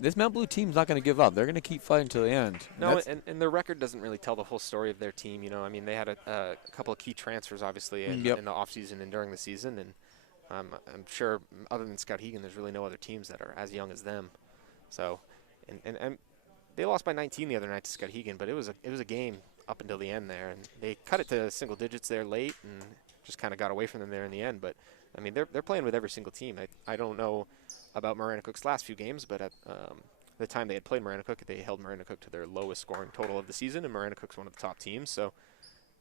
This Mount Blue team's not going to give up. They're going to keep fighting to the end. No, and their record doesn't really tell the whole story of their team. You know, I mean, they had a couple of key transfers, obviously, in the offseason and during the season. And I'm sure, other than Scott Hegan, there's really no other teams that are as young as them. So, and they lost by 19 the other night to Scott Hegan, but it was a game up until the end there, and they cut it to single digits there late, and just kind of got away from them there in the end. But I mean, they're playing with every single team. I don't know about Marana Cook's last few games, but at the time they had played Marana Cook, they held Marana Cook to their lowest scoring total of the season, and Marana Cook's one of the top teams. So,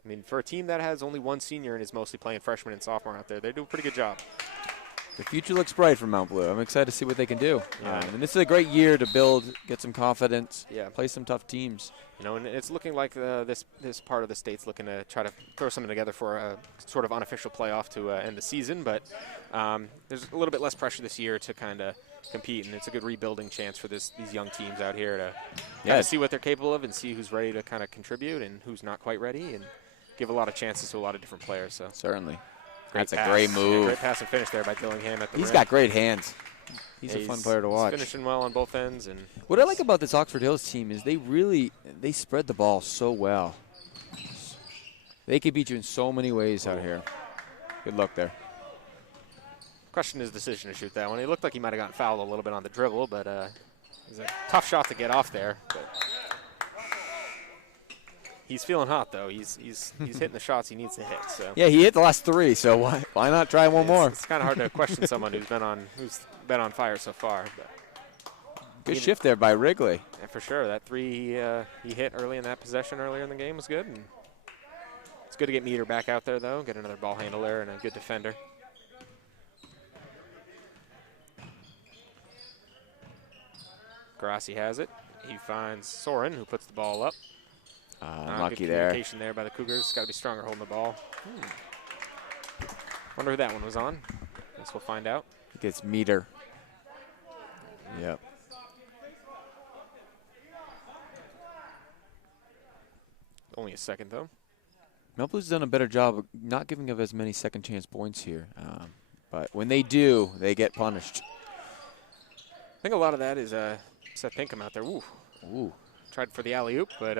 I mean, for a team that has only one senior and is mostly playing freshman and sophomore out there, they do a pretty good job. The future looks bright for Mount Blue. I'm excited to see what they can do. Yeah. And this is a great year to build, get some confidence, Yeah. play some tough teams. You know, and it's looking like this part of the state's looking to try to throw something together for a sort of unofficial playoff to end the season. But there's a little bit less pressure this year to kind of compete, and it's a good rebuilding chance for these young teams out here to kind of see what they're capable of and see who's ready to kind of contribute and who's not quite ready, and give a lot of chances to a lot of different players. So Certainly. great That's pass. a great move. Yeah, great pass and finish there by Dillingham at the He's rim. got great hands. He's Yeah, a fun player to watch. He's finishing well on both ends. And What I like about this Oxford Hills team is they spread the ball so well. They could beat you in so many ways out here. Good luck there. question his decision to shoot that one. He looked like he might have gotten fouled a little bit on the dribble, but it was a tough shot to get off there. But he's feeling hot, though. He's hitting the shots he needs to hit. So Yeah, he hit the last three, so why not try one more? It's kind of hard to question someone who's been on fire so far. But Good shift there by Wrigley. yeah, for sure. That three he hit early in that possession earlier in the game was good. And it's good to get Meter back out there, though. Get another ball handler and a good defender. Grassi has it. He finds Soren, who puts the ball up. Unlucky good there. communication there by the Cougars. Got to be stronger holding the ball. Wonder who that one was on. Guess we'll find out. I think it's Meter. Yep. Only a second, though. Mount Blue's done a better job of not giving up as many second chance points here. But when they do, they get punished. think a lot of that is Seth Pinkham out there. Ooh. Tried for the alley-oop, but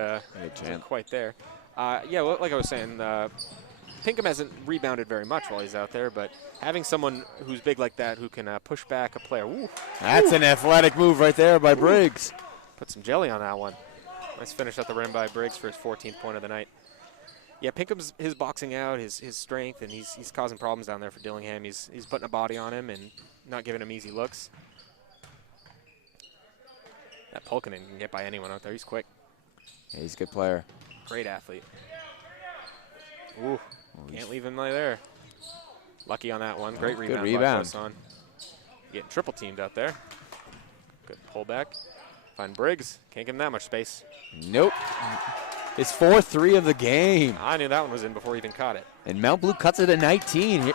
wasn't quite there. Yeah, well, like I was saying, Pinkham hasn't rebounded very much while he's out there, but having someone who's big like that who can push back a player. That's an athletic move right there by Briggs. Put some jelly on that one. Nice finish at the rim by Briggs for his 14th point of the night. Yeah, Pinkham's his boxing out, his strength, and he's causing problems down there for Dillingham. He's putting a body on him and not giving him easy looks. That Polkinen can get by anyone out there. He's quick. Yeah, he's a good player. Great athlete. Ooh, can't leave him there. Lucky on that one. Great rebound. Good rebound. By getting triple teamed out there. Good pullback. Find Briggs. Can't give him that much space. Nope. His 4th 3 of the game. I knew that one was in before he even caught it. And Mount Blue cuts it at 19.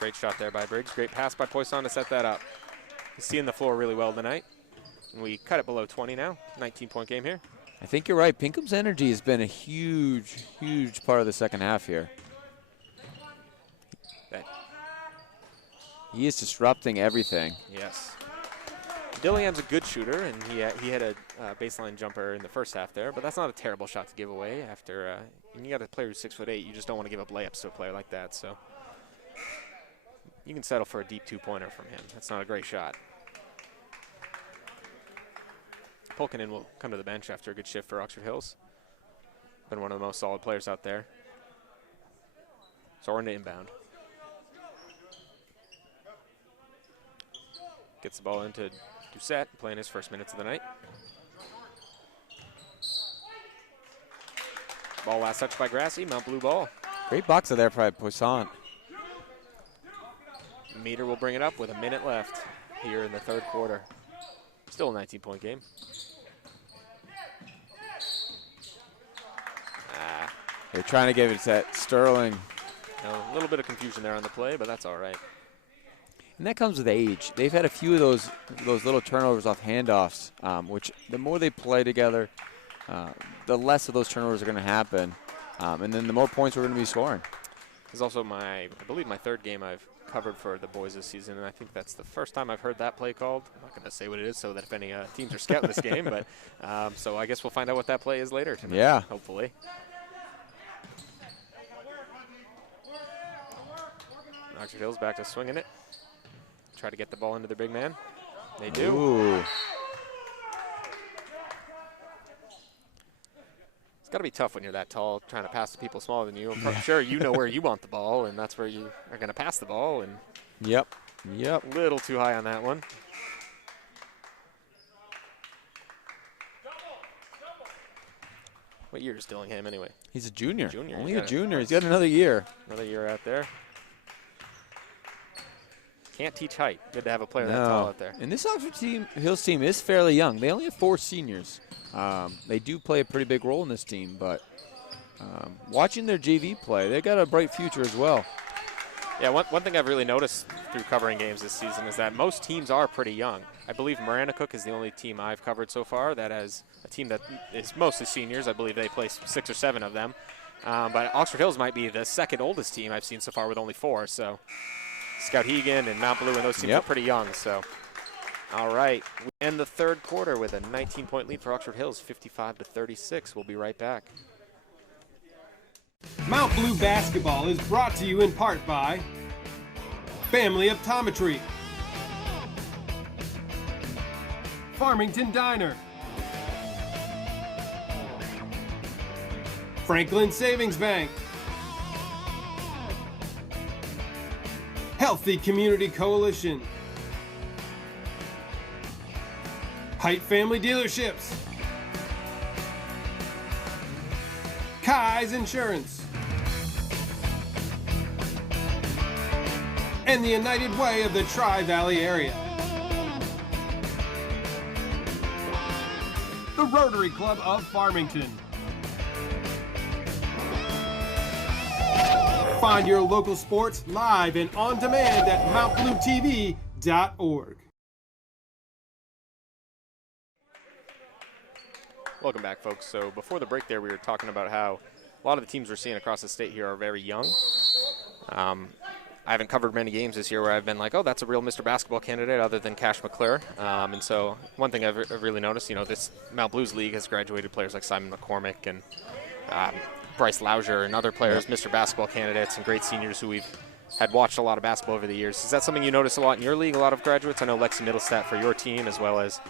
Great shot there by Briggs. Great pass by Poisson to set that up. He's seeing the floor really well tonight. And we cut it below 20 now. 19-point game here. I think you're right. Pinkham's energy has been a huge, huge part of the second half here. He is disrupting everything. Yes. Dillingham's a good shooter, and he had a baseline jumper in the first half there, but that's not a terrible shot to give away after. And you got a player who's 6'8". You just don't want to give up layups to a player like that. So you can settle for a deep 2-pointer from him. That's not a great shot. Polkinen will come to the bench after a good shift for Oxford Hills. Been one of the most solid players out there. Soren to inbound. Gets the ball into Doucette, playing his first minutes of the night. Ball last touched by Grassi, Mount Blue ball. Great boxer there by Poisson. Meter will bring it up with a minute left here in the third quarter. Still a 19-point game. They're trying to give it to Sterling. A little bit of confusion there on the play, but that's all right. And that comes with age. They've had a few of those little turnovers off handoffs, which the more they play together, the less of those turnovers are going to happen. And then the more points we're going to be scoring. This is also I believe my 3rd game I've covered for the boys this season, and I think that's the first time I've heard that play called. I'm not going to say what it is so that if any teams are scouting this game, but so I guess we'll find out what that play is later tonight. Yeah. Hopefully. Oxford Hills back to swinging it. Try to get the ball into their big man. They do. Ooh. It's got to be tough when you're that tall, trying to pass to people smaller than you. I'm sure you know where you want the ball, and that's where you are going to pass the ball. And Yep. a little too high on that one. What year is Dillingham anyway? He's a junior. Only yeah. a junior. He's got another year. Another year out there. Can't teach height. Good to have a player that tall out there. And this Oxford Hills team is fairly young. They only have 4 seniors. They do play a pretty big role in this team, but watching their JV play, they got a bright future as well. Yeah, one thing I've really noticed through covering games this season is that most teams are pretty young. I believe Maranacook is the only team I've covered so far that has a team that is mostly seniors. I believe they play 6 or 7 of them. But Oxford Hills might be the 2nd oldest team I've seen so far with only 4. So Scout-Hegan and Mount Blue and those teams are pretty young. So, all right, we end the third quarter with a 19-point lead for Oxford Hills, 55-36. We'll be right back. Mount Blue basketball is brought to you in part by Family Optometry, Farmington Diner, Franklin Savings Bank, Healthy Community Coalition, Height Family Dealerships, Kai's Insurance, and the United Way of the Tri-Valley area. The Rotary Club of Farmington. Find your local sports live and on demand at mountbluetv.org. Welcome back, folks. So before the break there, we were talking about how a lot of the teams we're seeing across the state here are very young. I haven't covered many games this year where I've been like, oh, that's a real Mr. Basketball candidate other than Cash McClure. And so one thing I've really noticed, this Mount Blues League has graduated players like Simon McCormick and Bryce Lausier and other players, Mr. Basketball candidates, and great seniors who we've had watched a lot of basketball over the years. Is that something you notice a lot in your league, a lot of graduates? I know Lexi Middlestat for your team, as well as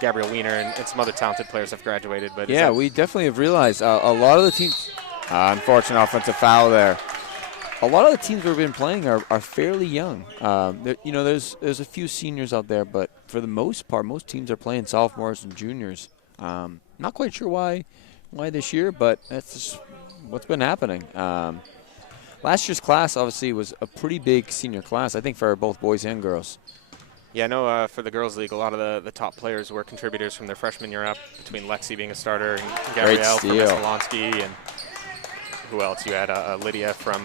Gabrielle Wiener and some other talented players have graduated. But yeah, we definitely have realized a lot of the teams. Unfortunate offensive foul there. A lot of the teams we've been playing are fairly young. There's a few seniors out there, but for the most part, most teams are playing sophomores and juniors. Not quite sure why this year, but that's just what's been happening. Last year's class obviously was a pretty big senior class, I think, for both boys and girls. Yeah, I know for the girls' league, a lot of the top players were contributors from their freshman year up, between Lexi being a starter and Gabrielle from Escalonski, and who else? You had Lydia from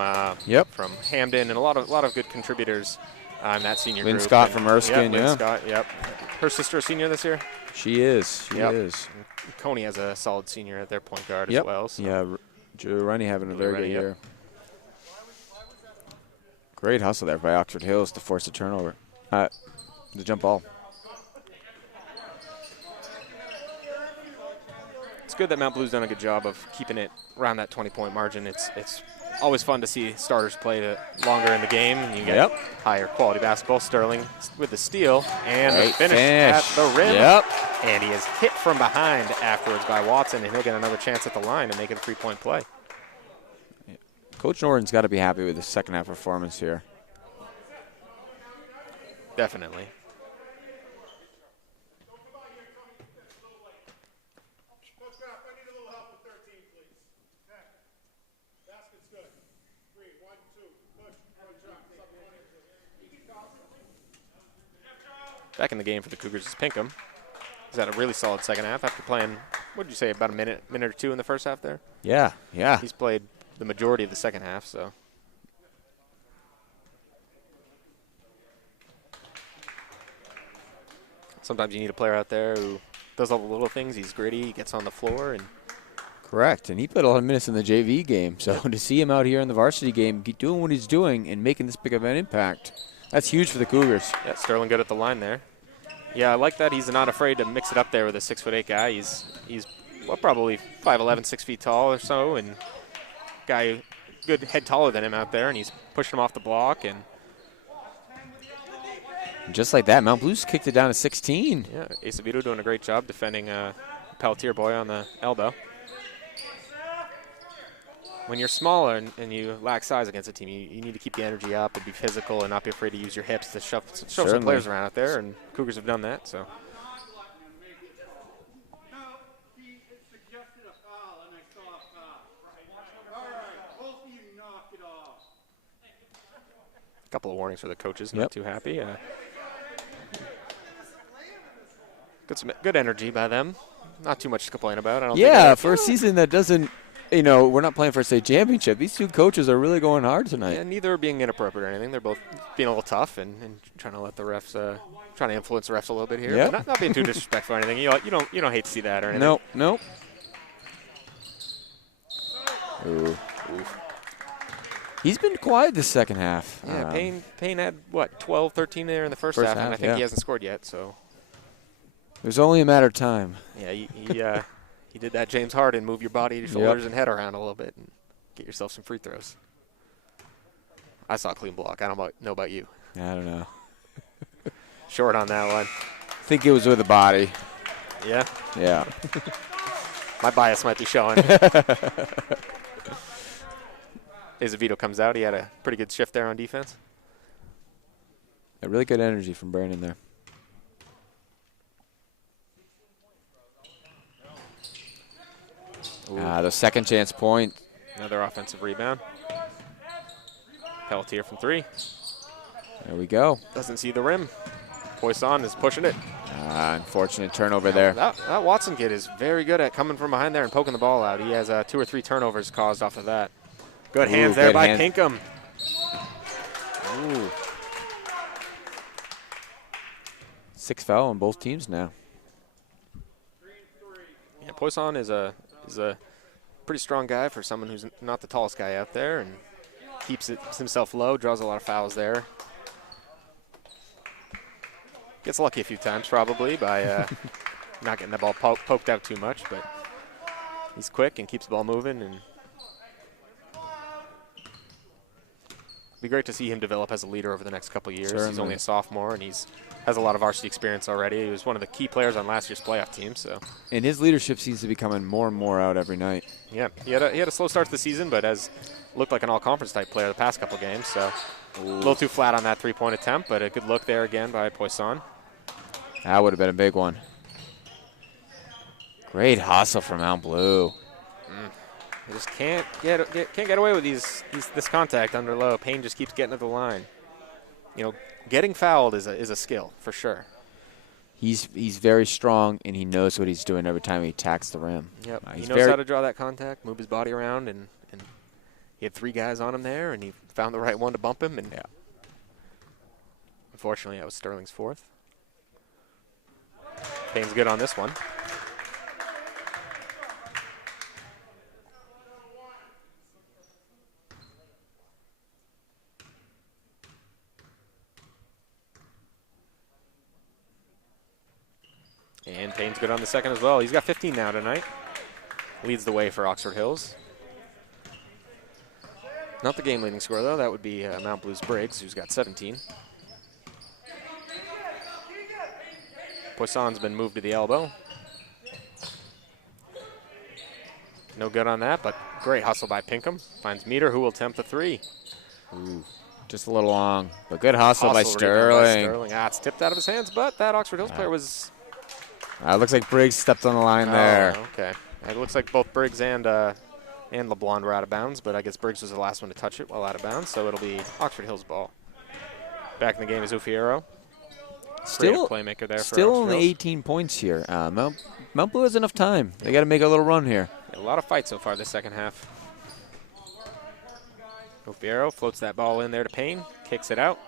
Hamden, and a lot of good contributors in that senior Lynn group. Scott from Erskine, Lynn Scott, yep. Her sister a senior this year? She is. She is. And Coney has a solid senior at their point guard as well. So. Yeah, Drew Rennie having a very good year. Great hustle there by Oxford Hills to force a turnover. The jump ball. It's good that Mount Blue's done a good job of keeping it around that 20-point margin. It's always fun to see starters play longer in the game, and you get higher quality basketball. Sterling with the steal and the finish at the rim. And he is hit from behind afterwards by Watson, and he'll get another chance at the line to make it a 3-point play. Coach Norton's got to be happy with his second half performance here. Definitely. Back in the game for the Cougars is Pinkham. He's had a really solid second half after playing, what did you say, about a minute or two in the first half there? Yeah. He's played the majority of the second half, so. Sometimes you need a player out there who does all the little things. He's gritty, he gets on the floor. Correct, and he played a lot of minutes in the JV game, so to see him out here in the varsity game doing what he's doing and making this big of an impact, that's huge for the Cougars. Yeah, Sterling good at the line there. Yeah, I like that. He's not afraid to mix it up there with a 6'8" guy. He's probably 5'11", 6 feet tall or so, and guy good head taller than him out there, and he's pushing him off the block. And just like that, Mount Blues kicked it down to 16. Yeah, Acevedo doing a great job defending Pelletier boy on the elbow. When you're smaller and you lack size against a team, you need to keep the energy up and be physical and not be afraid to use your hips to shove some players around out there, and Cougars have done that. So. A couple of warnings for the coaches, not too happy. Good energy by them. Not too much to complain about. I don't think for a season that doesn't, we're not playing for a state championship. These two coaches are really going hard tonight. Yeah, neither are being inappropriate or anything. They're both being a little tough and trying to let the refs, trying to influence the refs a little bit here. Yep. But not being too disrespectful or anything. You don't hate to see that or anything. Nope. Ooh. He's been quiet this second half. Yeah, Payne had, 12, 13 there in the first half, and I think he hasn't scored yet. So it was only a matter of time. Yeah, he did that James Harden, move your body, shoulders, and head around a little bit and get yourself some free throws. I saw a clean block. I don't know about you. I don't know. Short on that one. I think it was with the body. Yeah? Yeah. My bias might be showing. Acevedo comes out. He had a pretty good shift there on defense. A really good energy from Brandon there. The second chance point. Another offensive rebound. Pelletier from 3. There we go. Doesn't see the rim. Poisson is pushing it. Unfortunate turnover there. That Watson kid is very good at coming from behind there and poking the ball out. He has 2 or 3 turnovers caused off of that. Good hands there by Pinkham. Ooh. 6 foul on both teams now. Yeah, Poisson is a pretty strong guy for someone who's not the tallest guy out there, and keeps himself low, draws a lot of fouls there. Gets lucky a few times probably by not getting the ball poked out too much, but he's quick and keeps the ball moving. And it'd be great to see him develop as a leader over the next couple of years. Certainly. He's only a sophomore, and has a lot of varsity experience already. He was one of the key players on last year's playoff team. So, and his leadership seems to be coming more and more out every night. Yeah, he had a slow start to the season, but has looked like an all-conference type player the past couple games. So, a little too flat on that three-point attempt, but a good look there again by Poisson. That would have been a big one. Great hustle from Mount Blue. They just can't get away with this contact under low. Payne just keeps getting to the line. You know, getting fouled is a skill for sure. He's very strong, and he knows what he's doing every time he attacks the rim. Yep, he knows how to draw that contact, move his body around, and he had 3 guys on him there, and he found the right one to bump him. And yeah. Unfortunately, that was Sterling's 4th. Payne's good on this one. And Payne's good on the second as well. He's got 15 now tonight. Leads the way for Oxford Hills. Not the game-leading scorer, though. That would be Mount Blue's Briggs, who's got 17. Poisson's been moved to the elbow. No good on that, but great hustle by Pinkham. Finds Meter, who will attempt the 3. Ooh, just a little long, but good hustle by Sterling. It's tipped out of his hands, but that Oxford Hills player was... It looks like Briggs stepped on the line there. Okay. It looks like both Briggs and LeBlond were out of bounds, but I guess Briggs was the last one to touch it while out of bounds, so it'll be Oxford Hills' ball. Back in the game is Ufiero. Still playmaker there. Still for only 18 points here. Mount Blue has enough time. They got to make a little run here. A lot of fights so far this second half. Ufiero floats that ball in there to Payne, kicks it out.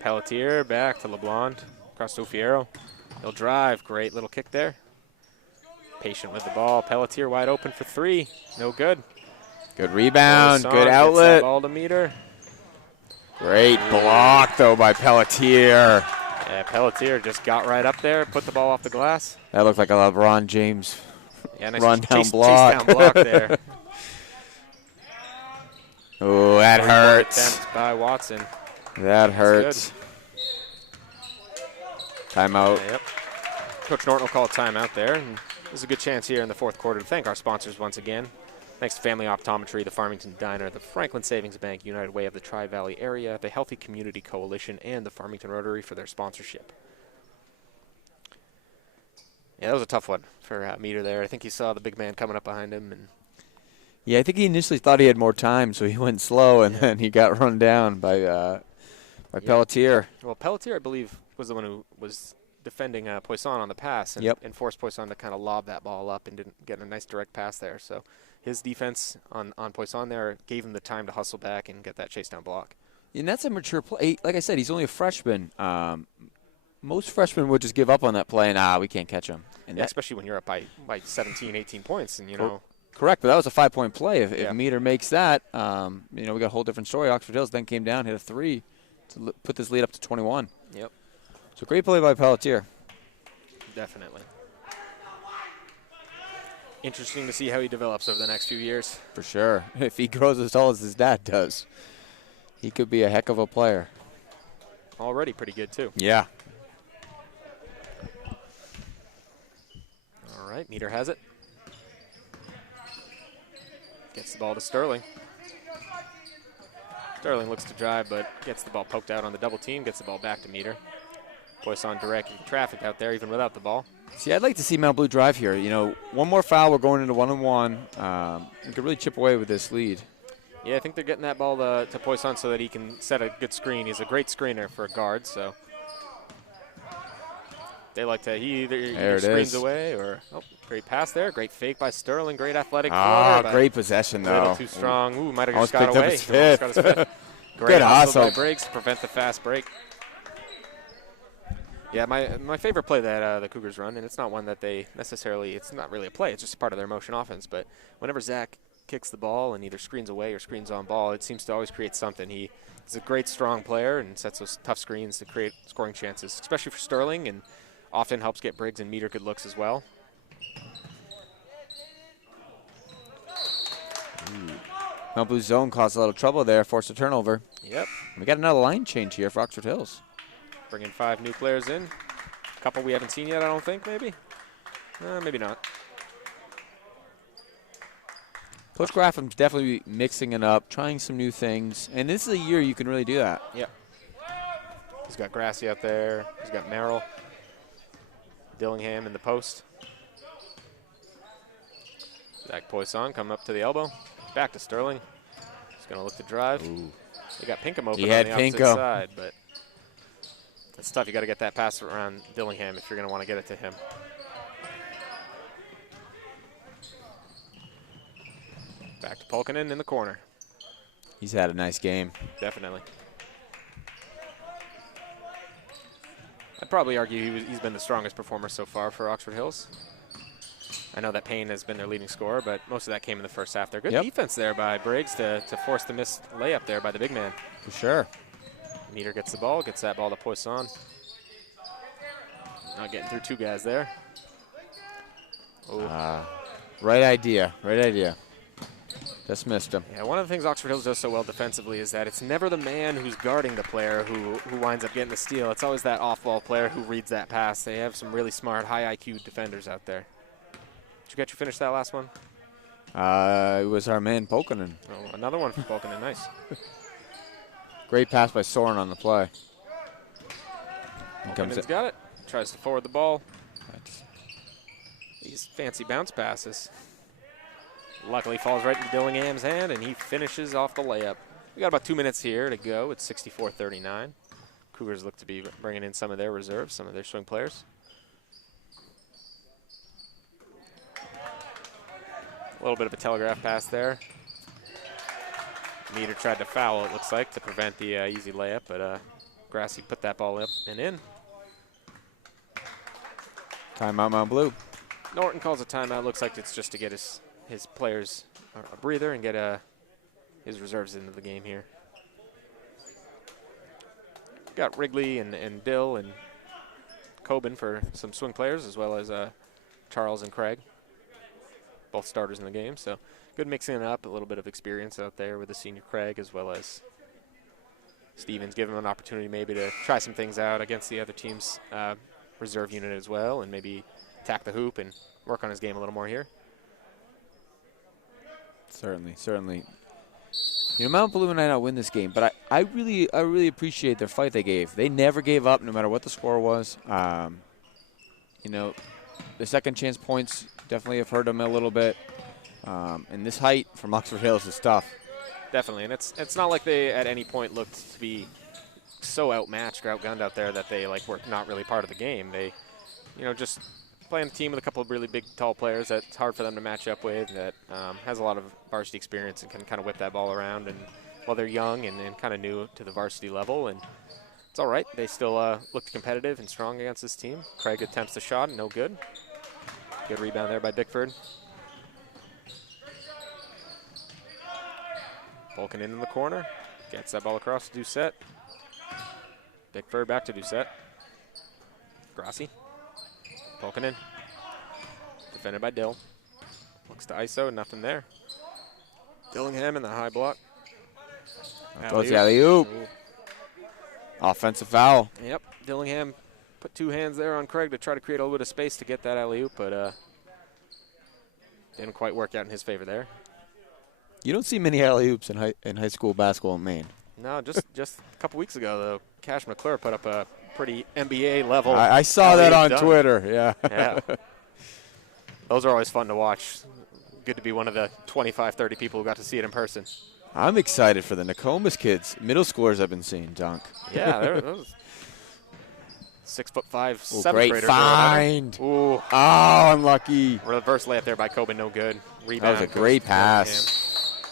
Pelletier back to LeBlond, across to Ufiero. He'll drive. Great little kick there. Patient with the ball. Pelletier wide open for 3. No good. Good rebound. Good Gets outlet. that ball to Meter. Great block, though, by Pelletier. Yeah, Pelletier just got right up there, put the ball off the glass. That looked like a LeBron James nice run-down block. Chase down block there. Oh, that hurts. Attempt by Watson. That hurts. Timeout. Yep. Coach Norton will call a timeout there. And there's a good chance here in the 4th quarter to thank our sponsors once again. Thanks to Family Optometry, the Farmington Diner, the Franklin Savings Bank, United Way of the Tri-Valley Area, the Healthy Community Coalition, and the Farmington Rotary for their sponsorship. Yeah, that was a tough one for Meter there. I think he saw the big man coming up behind him. And yeah, I think he initially thought he had more time, so he went slow, and then he got run down by Pelletier. Well, Pelletier, I believe, was the one who was defending Poisson on the pass and forced Poisson to kind of lob that ball up and didn't get a nice direct pass there. So his defense on Poisson there gave him the time to hustle back and get that chase down block. And that's a mature play. Like I said, he's only a freshman. Most freshmen would just give up on that play and, we can't catch him. And yeah, especially when you're up by 17, 18 points. And, you know. Correct, but that was a 5-point play. If Meter makes that, we got a whole different story. Oxford Hills then came down, hit a 3 to put this lead up to 21. Yep. So great play by Pelletier. Definitely. Interesting to see how he develops over the next few years. For sure. If he grows as tall as his dad does, he could be a heck of a player. Already pretty good, too. Yeah. All right, Meter has it. Gets the ball to Sterling. Sterling looks to drive, but gets the ball poked out on the double team, gets the ball back to Meter. Poisson directing traffic out there even without the ball. See, I'd like to see Mount Blue drive here. One more foul, we're going into 1-on-1. We could really chip away with this lead. Yeah, I think they're getting that ball to Poisson so that he can set a good screen. He's a great screener for a guard, so they like to, he either screens away or, great pass there. Great fake by Sterling. Great athletic floater. Great possession, though. A little too strong. Ooh, might have just Almost got away. Almost got his fifth. Great hustle by Briggs to prevent the fast break. Yeah, my favorite play that the Cougars run, and it's not one that they necessarily, it's not really a play, it's just part of their motion offense, but whenever Zach kicks the ball and either screens away or screens on ball, it seems to always create something. He's a great, strong player and sets those tough screens to create scoring chances, especially for Sterling, and often helps get Briggs and Meter good looks as well. Mount Blue zone caused a little trouble there, forced a turnover. Yep. We got another line change here for Oxford Hills. Bringing 5 new players in. A couple we haven't seen yet, I don't think, maybe. Maybe not. Coach Graffam's definitely mixing it up, trying some new things, and this is a year you can really do that. Yep. He's got Grassy out there. He's got Merrill. Dillingham in the post. Zach Poisson coming up to the elbow. Back to Sterling. He's going to look to drive. Ooh. They got Pinkham open He on had the opposite Pinkham. side, but it's tough. You got to get that pass around Dillingham if you're going to want to get it to him. Back to Polkinen in the corner. He's had a nice game. Definitely. I'd probably argue he's been the strongest performer so far for Oxford Hills. I know that Payne has been their leading scorer, but most of that came in the first half there. Good defense there by Briggs to force the missed layup there by the big man. For sure. Meter gets the ball, gets that ball to Poisson. Not getting through 2 guys there. Right idea, right idea. Just missed him. Yeah, one of the things Oxford Hills does so well defensively is that it's never the man who's guarding the player who winds up getting the steal. It's always that off-ball player who reads that pass. They have some really smart, high IQ defenders out there. Did you get you finish that last one? It was our man Polkinen. Oh, another one from Polkinen. Nice. Great pass by Soren on the play. Polkinen's got it. Tries to forward the ball. These fancy bounce passes. Luckily falls right into Dillingham's hand, and he finishes off the layup. We got about 2 minutes here to go. It's 64-39. Cougars look to be bringing in some of their reserves, some of their swing players. A little bit of a telegraph pass there. Meter tried to foul, it looks like, to prevent the easy layup, but Grassy put that ball up and in. Timeout, Mount Blue. Norton calls a timeout. Looks like it's just to get his players a breather and get his reserves into the game here. Got Wrigley and Dill and Coben for some swing players, as well as Charles and Craig. Both starters in the game, so good mixing it up. A little bit of experience out there with the senior Craig, as well as Stevens, give him an opportunity maybe to try some things out against the other team's reserve unit as well, and maybe attack the hoop and work on his game a little more here. Certainly, certainly. You know, Mount Blue might not win this game, but I really appreciate their fight they gave. They never gave up, no matter what the score was. You know, the second chance points definitely have hurt them a little bit. And this height from Oxford Hills is tough. Definitely, and it's not like they at any point looked to be so outmatched or outgunned out there that they were not really part of the game. They, just playing a team with a couple of really big, tall players that it's hard for them to match up with, that has a lot of varsity experience and can kind of whip that ball around. And while they're young and kind of new to the varsity level, and it's all right. They still looked competitive and strong against this team. Craig attempts the shot, no good. Good rebound there by Bickford. Polkinen in the corner. Gets that ball across to Doucette. Bickford back to Doucette. Grassi. Polkinen. Defended by Dill. Looks to ISO, nothing there. Dillingham in the high block. Goes the alley-oop. Offensive foul. Yep, Dillingham put 2 hands there on Craig to try to create a little bit of space to get that alley-oop, but didn't quite work out in his favor there. You don't see many alley-oops in high school basketball in Maine. No, just a couple weeks ago, though, Cash McClure put up a pretty NBA level. I saw that on Twitter, yeah. Yeah. Those are always fun to watch. Good to be one of the 25, 30 people who got to see it in person. I'm excited for the Nokomis kids. Middle schoolers I've been seeing dunk. Yeah, those 6'5", 7th great graders. find. Ooh. Oh, unlucky. Reverse layup there by Coben, no good. Rebound. That was a great pass.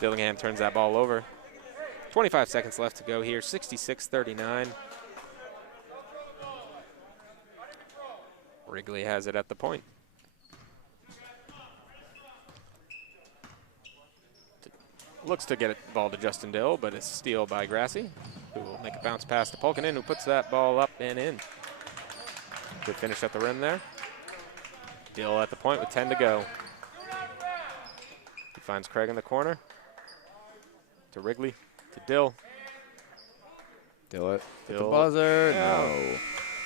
Dillingham turns that ball over. 25 seconds left to go here, 66-39. Wrigley has it at the point. Looks to get it ball to Justin Dill, but it's steal by Grassi, who will make a bounce pass to Polkinen, who puts that ball up and in. Good finish at the rim there. Dill at the point with 10 to go. He finds Craig in the corner. To Wrigley, to Dill. Dill it. Dill. The buzzer. Yeah. No.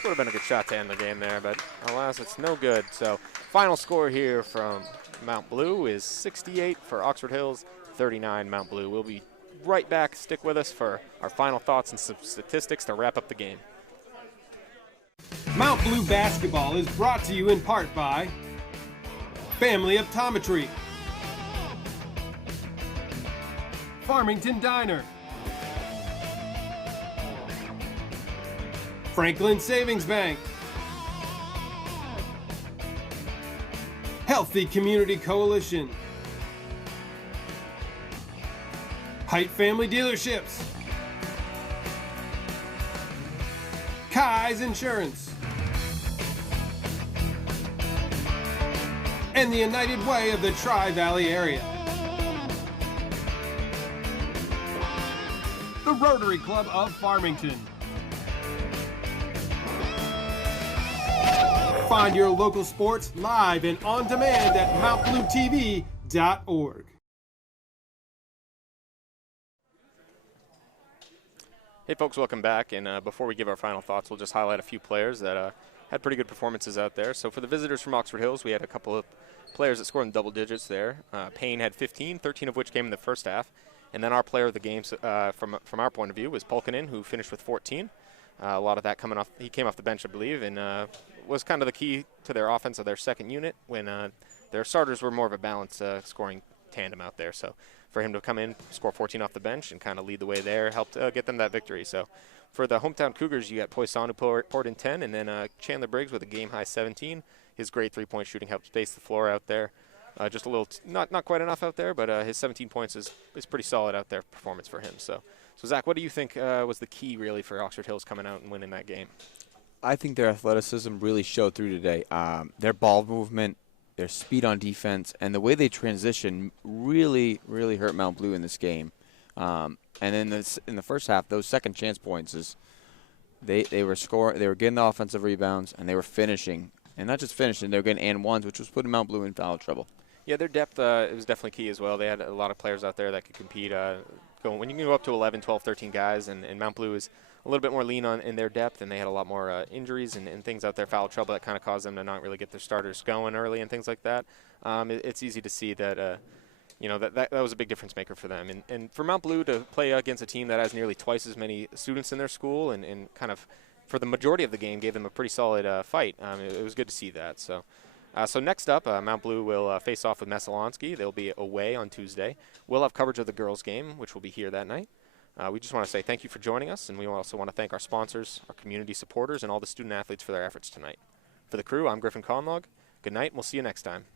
Would have been a good shot to end the game there, but alas, it's no good. So final score here from Mount Blue is 68 for Oxford Hills, 39 Mount Blue. We'll be right back. Stick with us for our final thoughts and some statistics to wrap up the game. Mount Blue basketball is brought to you in part by Family Optometry, Farmington Diner, Franklin Savings Bank, Healthy Community Coalition, Height Family Dealerships, Kai's Insurance, and the United Way of the Tri-Valley area. The Rotary Club of Farmington. Find your local sports live and on demand at mountbluetv.org. Hey folks, welcome back. And before we give our final thoughts, we'll just highlight a few players that had pretty good performances out there. So for the visitors from Oxford Hills, we had a couple of players that scored in double digits there. Payne had 15, 13 of which came in the first half. And then our player of the game, from our point of view, was Polkinen, who finished with 14. A lot of that coming off, he came off the bench, I believe, and was kind of the key to their offense of their second unit when their starters were more of a balanced scoring tandem out there. So for him to come in, score 14 off the bench, and kind of lead the way there helped get them that victory. So for the hometown Cougars, you got Poisson, who poured in 10, and then Chandler Briggs with a game-high 17. His great three-point shooting helped space the floor out there. Just a little, not quite enough out there, but his 17 points is pretty solid out there performance for him. So Zach, what do you think was the key really for Oxford Hills coming out and winning that game? I think their athleticism really showed through today. Their ball movement, their speed on defense, and the way they transition really, really hurt Mount Blue in this game. And then in the first half, those second chance points is they were scoring, they were getting the offensive rebounds, and they were finishing. And not just finishing, they were getting and ones, which was putting Mount Blue in foul trouble. Yeah, their depth it was definitely key as well. They had a lot of players out there that could compete. When you can go up to 11, 12, 13 guys, and Mount Blue is a little bit more lean in their depth, and they had a lot more injuries and things out there, foul trouble that kind of caused them to not really get their starters going early and things like that. It's easy to see that that was a big difference maker for them. And for Mount Blue to play against a team that has nearly twice as many students in their school and kind of for the majority of the game gave them a pretty solid fight. It was good to see that. So next up, Mount Blue will face off with Messalonsky. They'll be away on Tuesday. We'll have coverage of the girls' game, which will be here that night. We just want to say thank you for joining us, and we also want to thank our sponsors, our community supporters, and all the student athletes for their efforts tonight. For the crew, I'm Griffin Conlog. Good night, and we'll see you next time.